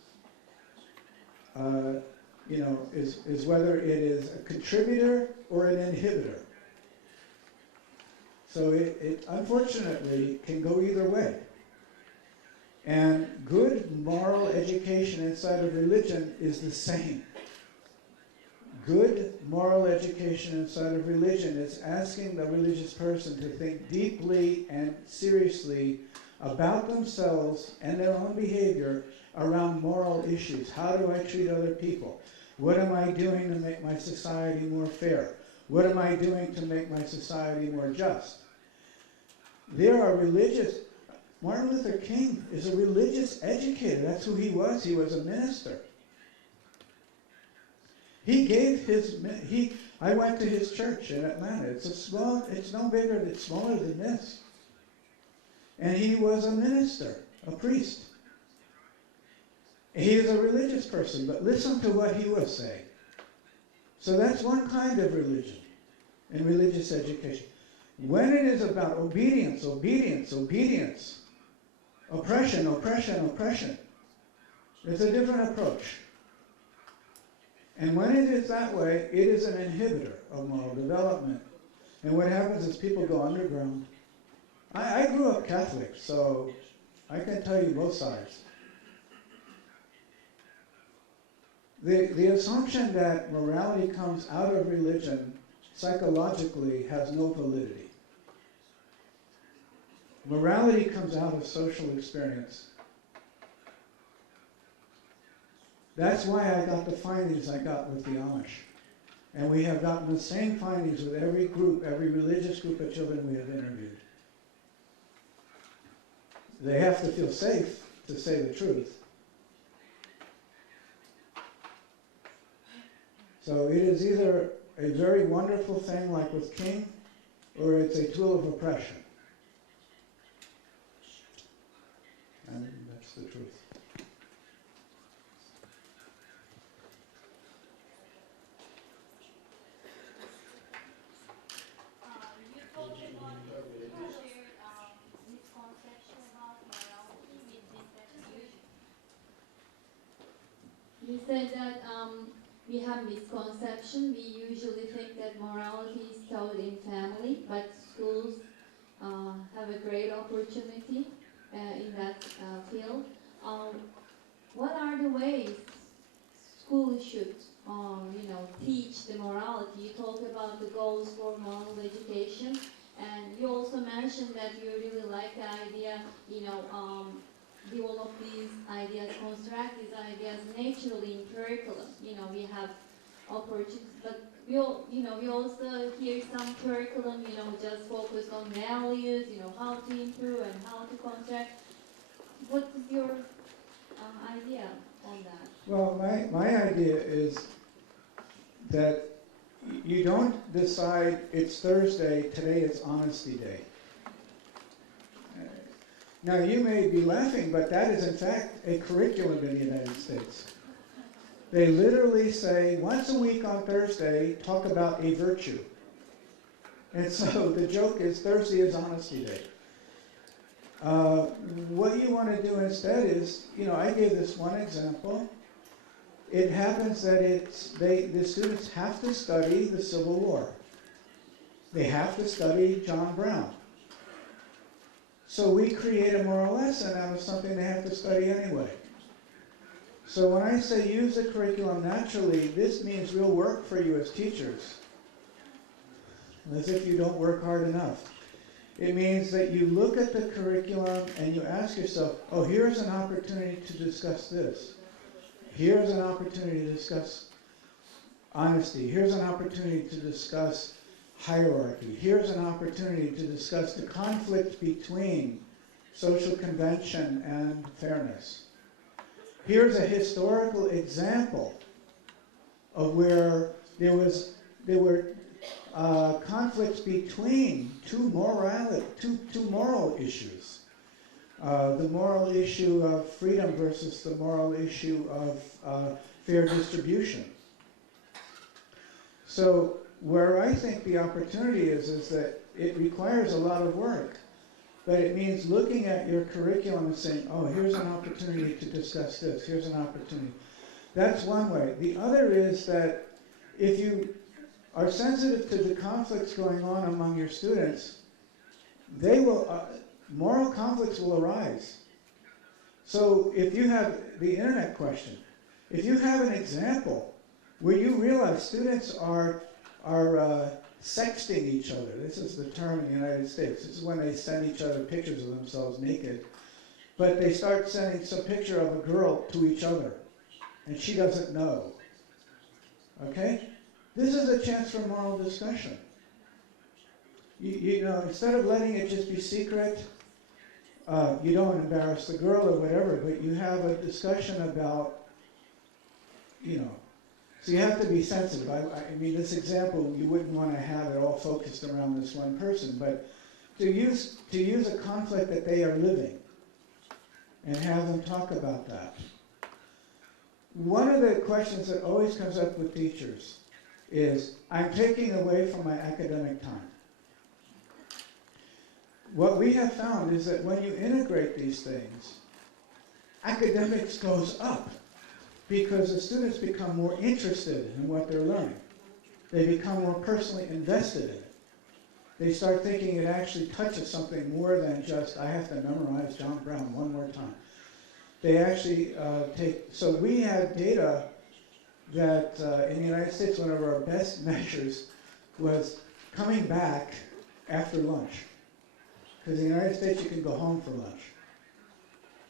is whether it is a contributor or an inhibitor. So it unfortunately can go either way. And good moral education inside of religion is the same. Good moral education inside of religion is asking the religious person to think deeply and seriously about themselves and their own behavior around moral issues. How do I treat other people? What am I doing to make my society more fair? What am I doing to make my society more just? There are religious... Martin Luther King is a religious educator. That's who he was. He was a minister. He gave his, I went to his church in Atlanta. It's no bigger, it's smaller than this. And he was a minister, a priest. He is a religious person, but listen to what he was saying. So that's one kind of religion and religious education. When it is about obedience, obedience, obedience, oppression, oppression, oppression, it's a different approach. And when it is that way, it is an inhibitor of moral development. And what happens is people go underground. I grew up Catholic, so I can tell you both sides. The assumption that morality comes out of religion psychologically has no validity. Morality comes out of social experience. That's why I got the findings I got with the Amish. And we have gotten the same findings with every group, every religious group of children we have interviewed. They have to feel safe to say the truth. So it is either a very wonderful thing like with King, or it's a tool of oppression. And that's the truth. You talked about your misconception about morality within that usually. You said that we have misconception. We usually think that morality is taught in family, but schools have a great opportunity in that field. What are the ways schools should, teach the morality? You talked about the goals for moral education, and you also mentioned that you really like the idea, develop these ideas, construct these ideas naturally in curriculum. We have opportunities, but we also hear some curriculum, just focused on values, how to improve and how to construct. What is your idea on that? Well, my idea is that you don't decide it's Thursday, today it's Honesty Day. Now you may be laughing, but that is in fact a curriculum in the United States. They literally say, once a week on Thursday, talk about a virtue. And so the joke is Thursday is Honesty Day. What you want to do instead is, I gave this one example. It happens that the students have to study the Civil War. They have to study John Brown. So we create a moral lesson out of something they have to study anyway. So when I say use the curriculum naturally, this means real work for you as teachers. As if you don't work hard enough. It means that you look at the curriculum and you ask yourself, oh, here's an opportunity to discuss this. Here's an opportunity to discuss honesty. Here's an opportunity to discuss hierarchy. Here's an opportunity to discuss the conflict between social convention and fairness. Here's a historical example of where there were conflicts between two moral issues. The moral issue of freedom versus the moral issue of fair distribution. So where I think the opportunity is that it requires a lot of work, but it means looking at your curriculum and saying, oh, here's an opportunity to discuss this, here's an opportunity. That's one way. The other is that if you are sensitive to the conflicts going on among your students, they will, moral conflicts will arise. So if you have the internet question, if you have an example where you realize students are sexting each other. This is the term in the United States. This is when they send each other pictures of themselves naked. But they start sending some picture of a girl to each other, and she doesn't know. Okay? This is a chance for moral discussion. Instead of letting it just be secret, you don't embarrass the girl or whatever, but you have a discussion about, So you have to be sensitive. I mean, this example, you wouldn't want to have it all focused around this one person, but to use a conflict that they are living and have them talk about that. One of the questions that always comes up with teachers is, I'm taking away from my academic time. What we have found is that when you integrate these things, academics goes up because the students become more interested in what they're learning. They become more personally invested in it. They start thinking it actually touches something more than just, I have to memorize John Brown one more time. They actually so we have data that in the United States, one of our best measures was coming back after lunch. Because in the United States, you can go home for lunch.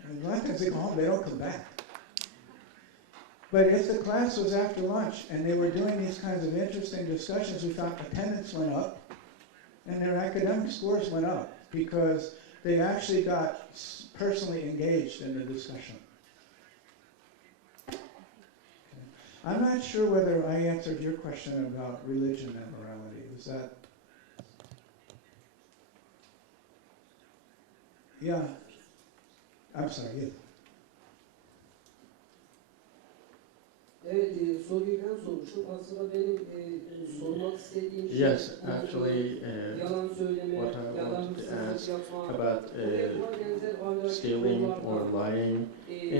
And a lot of times they go home, they don't come back. But if the class was after lunch and they were doing these kinds of interesting discussions, we found attendance went up and their academic scores went up because they actually got personally engaged in the discussion. Okay. I'm not sure whether I answered your question about religion and morality. Was that? Yeah. I'm sorry, yeah. Evet, soruyu ben sormuştum. Aslında benim sormak istediğim şey Yes, actually, yalan söyleme, what I yalan wanted to hırsızlık ask yapma, about buna benzer ahlaki stealing or konularda, lying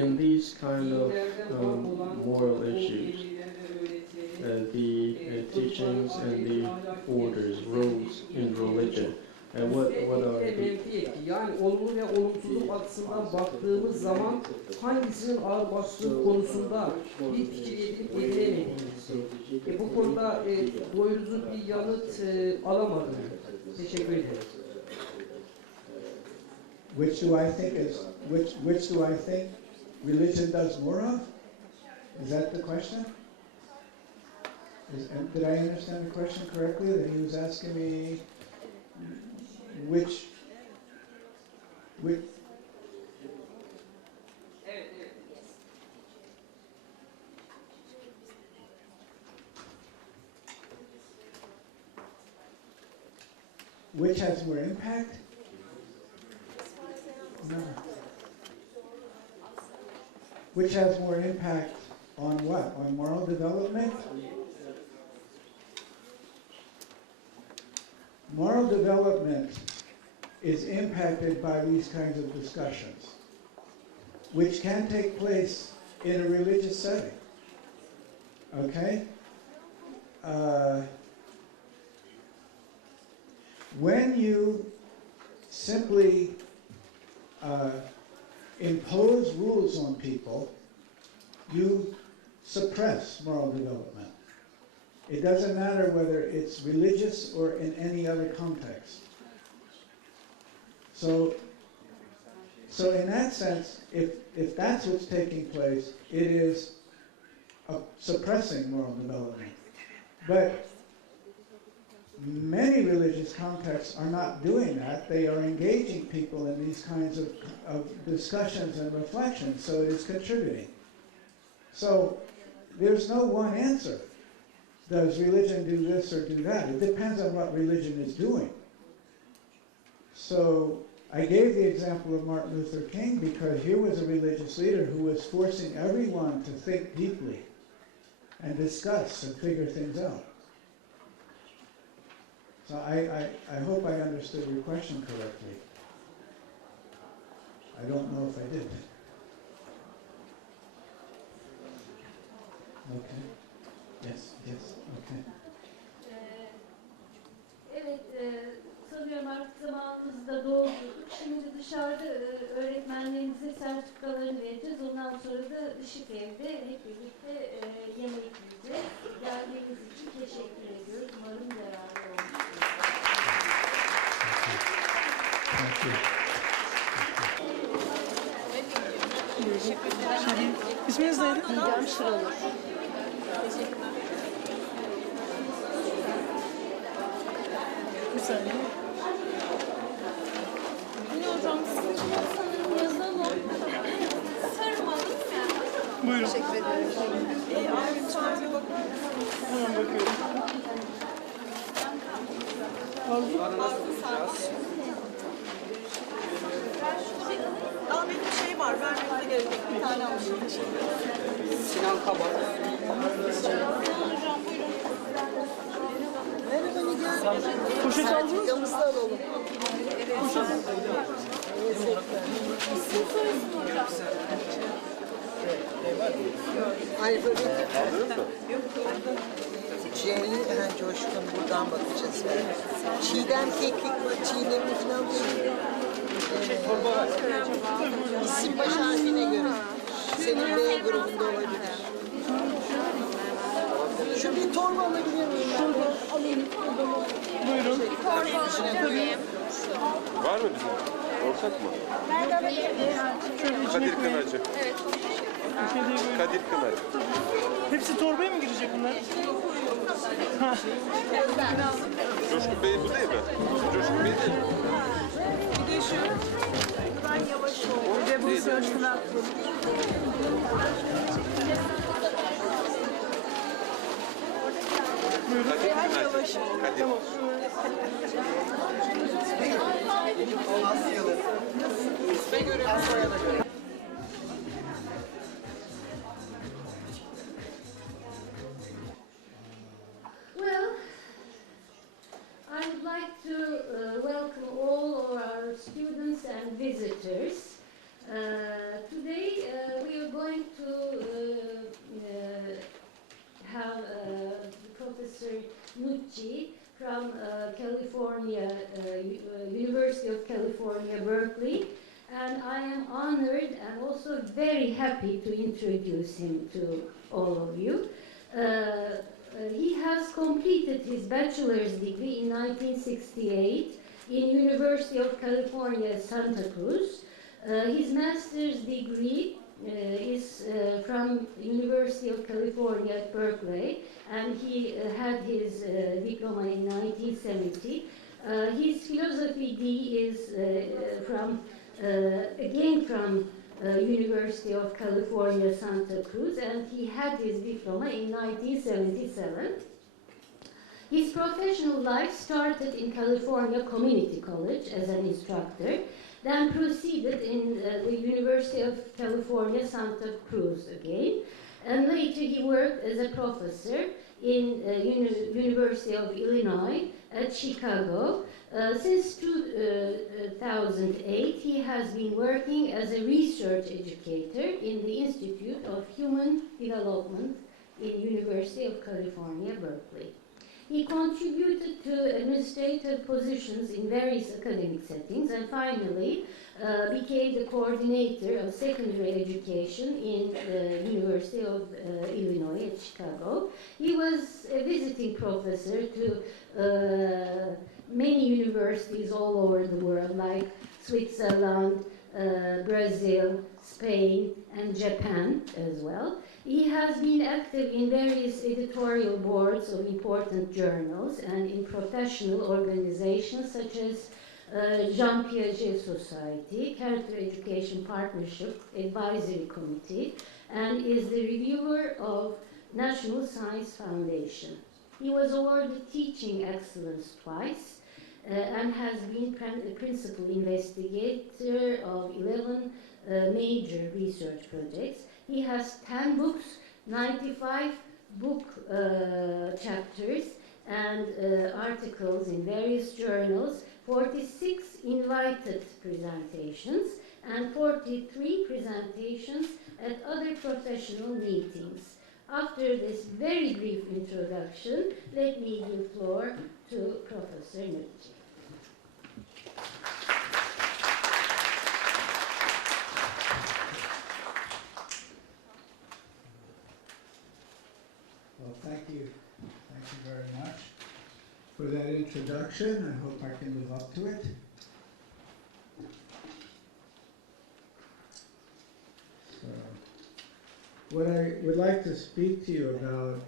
and these kind of dinlerde var olan moral o issues, emirler ve öğretileri, the teachings and the orders, rules in religion. And what are ve the, menfi etki. Yani olumlu ve olumsuzluk açısından baktığımız zaman hangisinin ağır bastığı konusunda bir fikir edinip edinemediğimiz. Bu konuda doyurucu bir yanıt alamadım. Teşekkür ederim. Which do I think which do I think religion does more of? Is that the question? Did I understand the question correctly? That he was asking me which which has more impact? No. Which has more impact on what? On moral development? Moral development is impacted by these kinds of discussions, which can take place in a religious setting. Okay? When you simply impose rules on people, you suppress moral development. It doesn't matter whether it's religious or in any other context. So in that sense, if that's what's taking place, it is suppressing moral development. But many religious contexts are not doing that. They are engaging people in these kinds of discussions and reflections, so it is contributing. So there's no one answer. Does religion do this or do that? It depends on what religion is doing. So I gave the example of Martin Luther King because here was a religious leader who was forcing everyone to think deeply and discuss and figure things out. So I hope I understood your question correctly. I don't know if I did. Okay. Yes, okay. Evet, sanıyorum artık zamanımızda doldu. Şimdi dışarıda öğretmenlerimize sertifikalarını vereceğiz. Ondan sonra da Işık Ev'de hep birlikte yemek yiyeceğiz. Geldiğiniz için teşekkür ediyoruz. Umarım yararlı olmuştur. İsminiz neydi? Didem Şıralır. Bir saniye. Yine hocam sizin sanırım yazalım. Sarmadım ya. Buyurun. Teşekkür ederim. Abi lütfen bir bakar mısınız? Hemen bakıyorum. Fazla sarmış. Aa, benim bir şey var. Vermenize gerek yok. Bir tane almışım. Teşekkür ederim. Sinan Kabak. Hocam buyurun. Merhaba Nigar. Poşet aldınız mı? Sertifikamızı alalım. Alfabetik. C'yi Coşkun buradan bakacağız. Çiğdem keklik var, çiğdemli falan İsim baş harfine göre. Senin B grubunda olabilir. Şu bir torba alabilir miyim ben? Alayım. Buyurun. Var mı bizim? Ortak mı? Şöyle içine Kadir koyayım. Kınacı. Köşede böyle. Kadir Kınacı. Hepsi torbaya mı girecek bunlar? Coşkun Bey bu değil mi? Coşkun Bey değil mi? Bir de şu. Ben yavaş ol. Ve bu Coşkun Aklı. Kadir Kınacı. Kadir. Asyalı. İsme göre mi soyada göre? Well, I would like to welcome all of our students and visitors. Today we are going to have Professor Nucci from California, University of California, Berkeley. And I am honored and also very happy to introduce him to all of you. He has completed his bachelor's degree in 1968 in University of California, Santa Cruz. His master's degree is from University of California at Berkeley, and he had his diploma in 1970. His philosophy D is again from University of California, Santa Cruz, and he had his diploma in 1977. His professional life started in California Community College as an instructor, then proceeded in the University of California, Santa Cruz again, and later he worked as a professor in University of Illinois at Chicago. Since 2008, he has been working as a research educator in the Institute of Human Development in University of California, Berkeley. He contributed to administrative positions in various academic settings and finally became the coordinator of secondary education in the University of Illinois at Chicago. He was a visiting professor to many universities all over the world, like Switzerland, Brazil, Spain, and Japan as well. He has been active in various editorial boards of important journals and in professional organizations such as Jean Piaget Society, Character Education Partnership Advisory Committee, and is the reviewer of National Science Foundation. He was awarded Teaching Excellence twice and has been principal investigator of 11 major research projects. He has 10 books, 95 book chapters and articles in various journals, 46 invited presentations, and 43 presentations at other professional meetings. After this very brief introduction, let me give the floor to Professor Nucci. Well, thank you. Thank you very much for that introduction. I hope I can live up to it. So, what I would like to speak to you about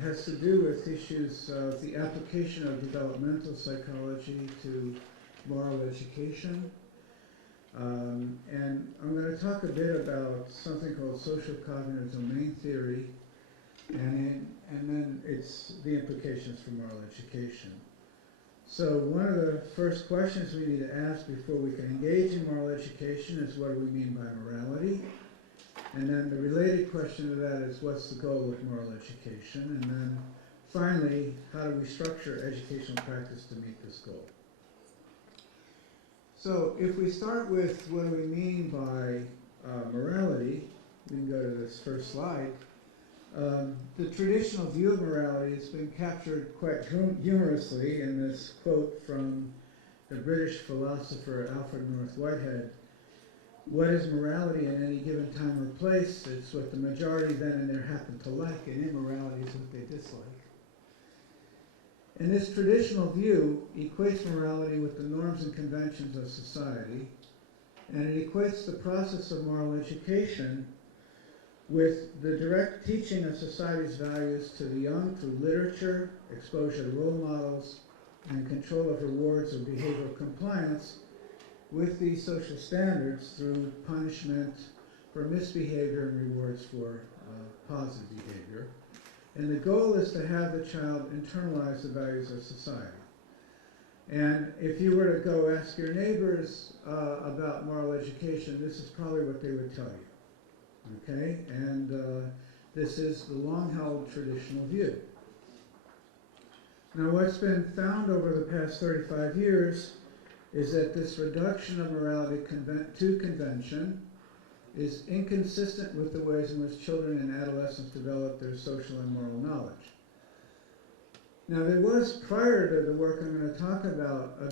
has to do with issues of the application of developmental psychology to moral education. And I'm going to talk a bit about something called social cognitive domain theory, and then it's the implications for moral education. So one of the first questions we need to ask before we can engage in moral education is, what do we mean by morality? And then the related question to that is, what's the goal of moral education? And then finally, how do we structure educational practice to meet this goal? So if we start with what do we mean by morality, we can go to this first slide. The traditional view of morality has been captured quite humorously in this quote from the British philosopher Alfred North Whitehead. What is morality in any given time or place? It's what the majority then and there happen to like, and immorality is what they dislike. And this traditional view equates morality with the norms and conventions of society, and it equates the process of moral education with the direct teaching of society's values to the young through literature, exposure to role models, and control of rewards or behavioral compliance with these social standards through punishment for misbehavior and rewards for positive behavior. And the goal is to have the child internalize the values of society. And if you were to go ask your neighbors about moral education, this is probably what they would tell you. Okay, and this is the long-held traditional view. Now, what's been found over the past 35 years is that this reduction of morality to convention is inconsistent with the ways in which children and adolescents develop their social and moral knowledge. Now, there was, prior to the work I'm going to talk about, a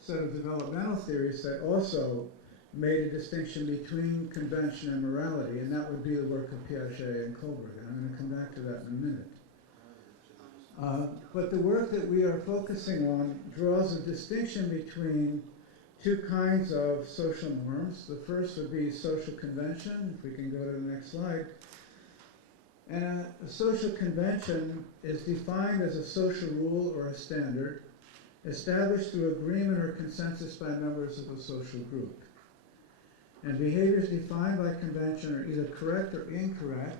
set of developmental theories that also made a distinction between convention and morality, and that would be the work of Piaget and Kohlberg, and I'm going to come back to that in a minute. But the work that we are focusing on draws a distinction between two kinds of social norms. The first would be social convention, if we can go to the next slide. And a social convention is defined as a social rule or a standard established through agreement or consensus by members of a social group. And behaviors defined by convention are either correct or incorrect,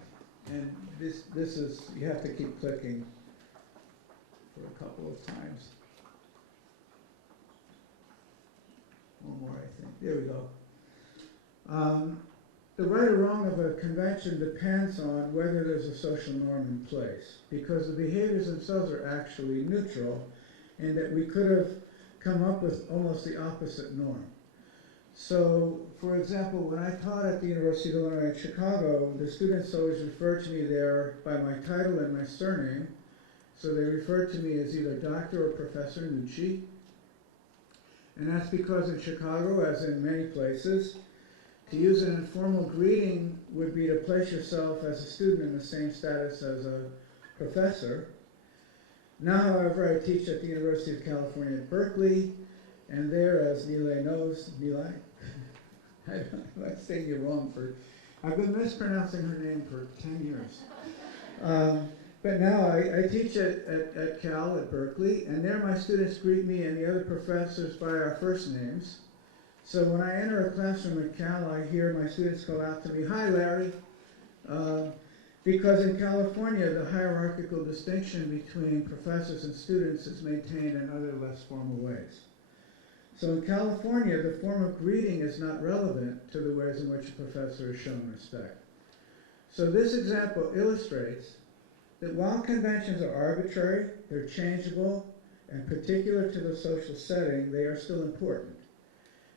and this is, you have to keep clicking for a couple of times. One more, I think. There we go. The right or wrong of a convention depends on whether there's a social norm in place, because the behaviors themselves are actually neutral, in that we could have come up with almost the opposite norm. So, for example, when I taught at the University of Illinois in Chicago, the students always referred to me there by my title and my surname. So they referred to me as either Dr. or Professor Nucci. And that's because in Chicago, as in many places, to use an informal greeting would be to place yourself as a student in the same status as a professor. Now, however, I teach at the University of California at Berkeley, and there, as Nilay knows, Nilay? I'm saying you wrong I've been mispronouncing her name for 10 years. But now I teach at Cal at Berkeley, and there my students greet me and the other professors by our first names. So when I enter a classroom at Cal, I hear my students call out to me, "Hi, Larry," because in California, the hierarchical distinction between professors and students is maintained in other less formal ways. So in California, the form of greeting is not relevant to the ways in which a professor is shown respect. So this example illustrates that while conventions are arbitrary, they're changeable, and particular to the social setting, they are still important.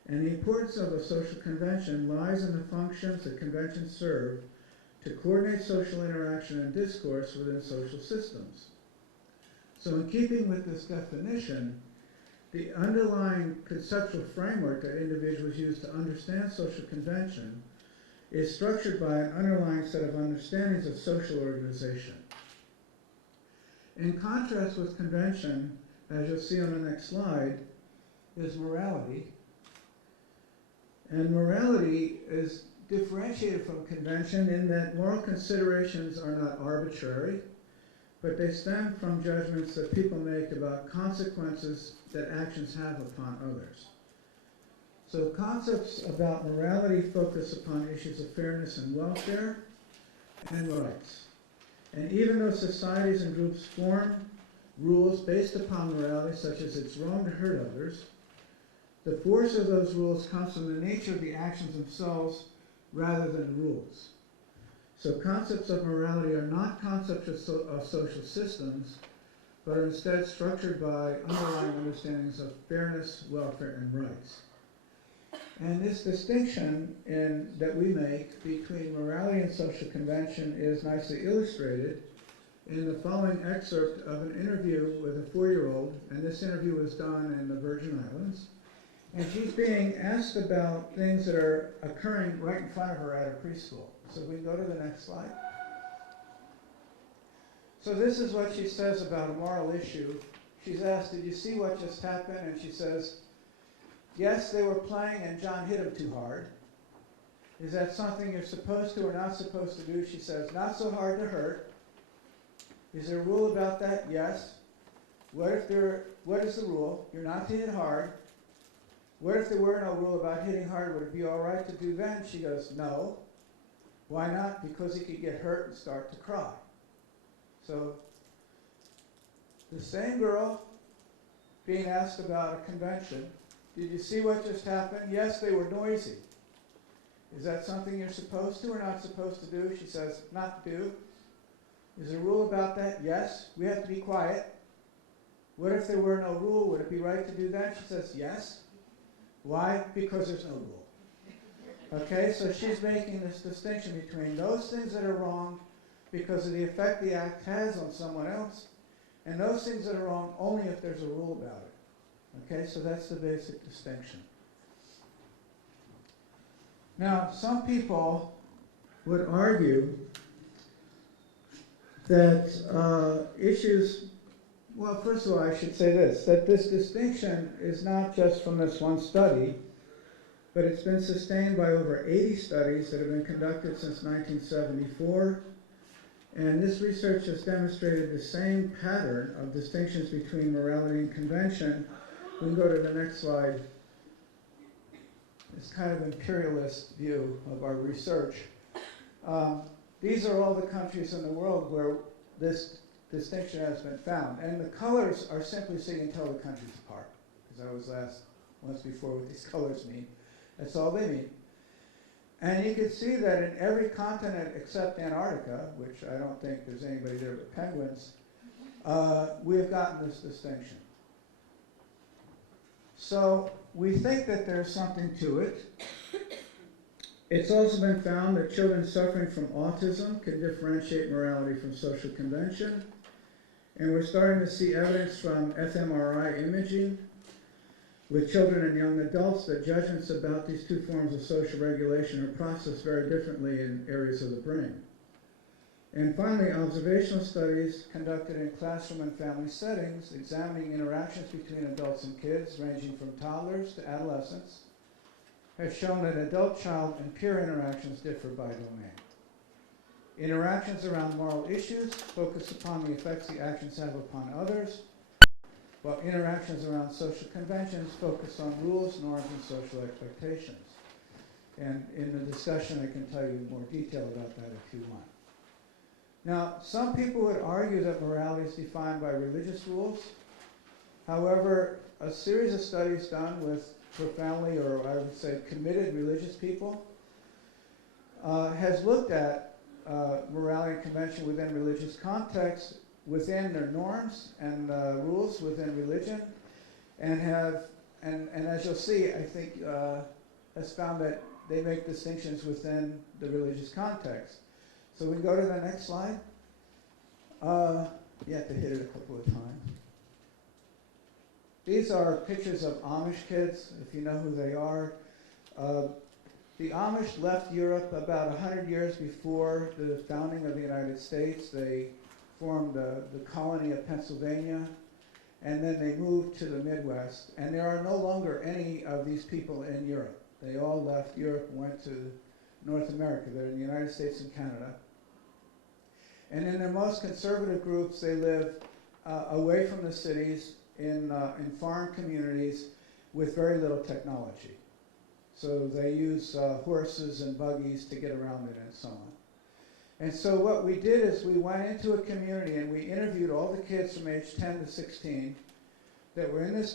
And the importance of a social convention lies in the functions that conventions serve to coordinate social interaction and discourse within social systems. So in keeping with this definition, the underlying conceptual framework that individuals use to understand social convention is structured by an underlying set of understandings of social organization. In contrast with convention, as you'll see on the next slide, is morality. And morality is differentiated from convention in that moral considerations are not arbitrary, but they stem from judgments that people make about consequences that actions have upon others. So concepts about morality focus upon issues of fairness and welfare and rights. And even though societies and groups form rules based upon morality, such as it's wrong to hurt others, the force of those rules comes from the nature of the actions themselves rather than rules. So concepts of morality are not concepts of social systems, but are instead structured by underlying understandings of fairness, welfare, and rights. And this distinction that we make between morality and social convention is nicely illustrated in the following excerpt of an interview with a 4-year-old, and this interview was done in the Virgin Islands. And she's being asked about things that are occurring right in front of her at her preschool. So we can go to the next slide. So this is what she says about a moral issue. She's asked, did you see what just happened? And she says, yes, they were playing and John hit him too hard. Is that something you're supposed to or not supposed to do? She says, not so hard to hurt. Is there a rule about that? Yes. What is the rule? You're not to hit hard. What if there were no rule about hitting hard? Would it be all right to do then? She goes, no. Why not? Because he could get hurt and start to cry. So the same girl being asked about a convention, did you see what just happened? Yes, they were noisy. Is that something you're supposed to or not supposed to do? She says, not do. Is there a rule about that? Yes, we have to be quiet. What if there were no rule? Would it be right to do that? She says, yes. Why? Because there's no rule. Okay, so she's making this distinction between those things that are wrong because of the effect the act has on someone else, and those things that are wrong only if there's a rule about it. Okay, so that's the basic distinction. Now, some people would argue that well, first of all, I should say this, that this distinction is not just from this one study, but it's been sustained by over 80 studies that have been conducted since 1974. And this research has demonstrated the same pattern of distinctions between morality and convention. We can go to the next slide. This kind of imperialist view of our research. These are all the countries in the world where this distinction has been found. And the colors are simply so you can tell the countries apart. Because I was asked once before what these colors mean. That's all they mean. And you can see that in every continent except Antarctica, which I don't think there's anybody there but penguins, we have gotten this distinction. So we think that there's something to it. It's also been found that children suffering from autism can differentiate morality from social convention. And we're starting to see evidence from fMRI imaging with children and young adults that judgments about these two forms of social regulation are processed very differently in areas of the brain. And finally, observational studies conducted in classroom and family settings examining interactions between adults and kids ranging from toddlers to adolescents have shown that adult-child and peer interactions differ by domain. Interactions around moral issues focus upon the effects the actions have upon others, while interactions around social conventions focus on rules, norms, and social expectations. And in the discussion, I can tell you more detail about that if you want. Now, some people would argue that morality is defined by religious rules. However, a series of studies done with profoundly, or I would say committed religious people, has looked at morality and convention within religious contexts, within their norms and rules within religion, and as you'll see, I think has found that they make distinctions within the religious context. So we can go to the next slide. You have to hit it a couple of times. These are pictures of Amish kids, if you know who they are. The Amish left Europe about 100 years before the founding of the United States. They formed the colony of Pennsylvania, and then they moved to the Midwest. And there are no longer any of these people in Europe. They all left Europe and went to North America. They're in the United States and Canada. And in their most conservative groups, they live away from the cities in farm communities with very little technology. So they use horses and buggies to get around it and so on. And so what we did is we went into a community and we interviewed all the kids from age 10 to 16 that were in this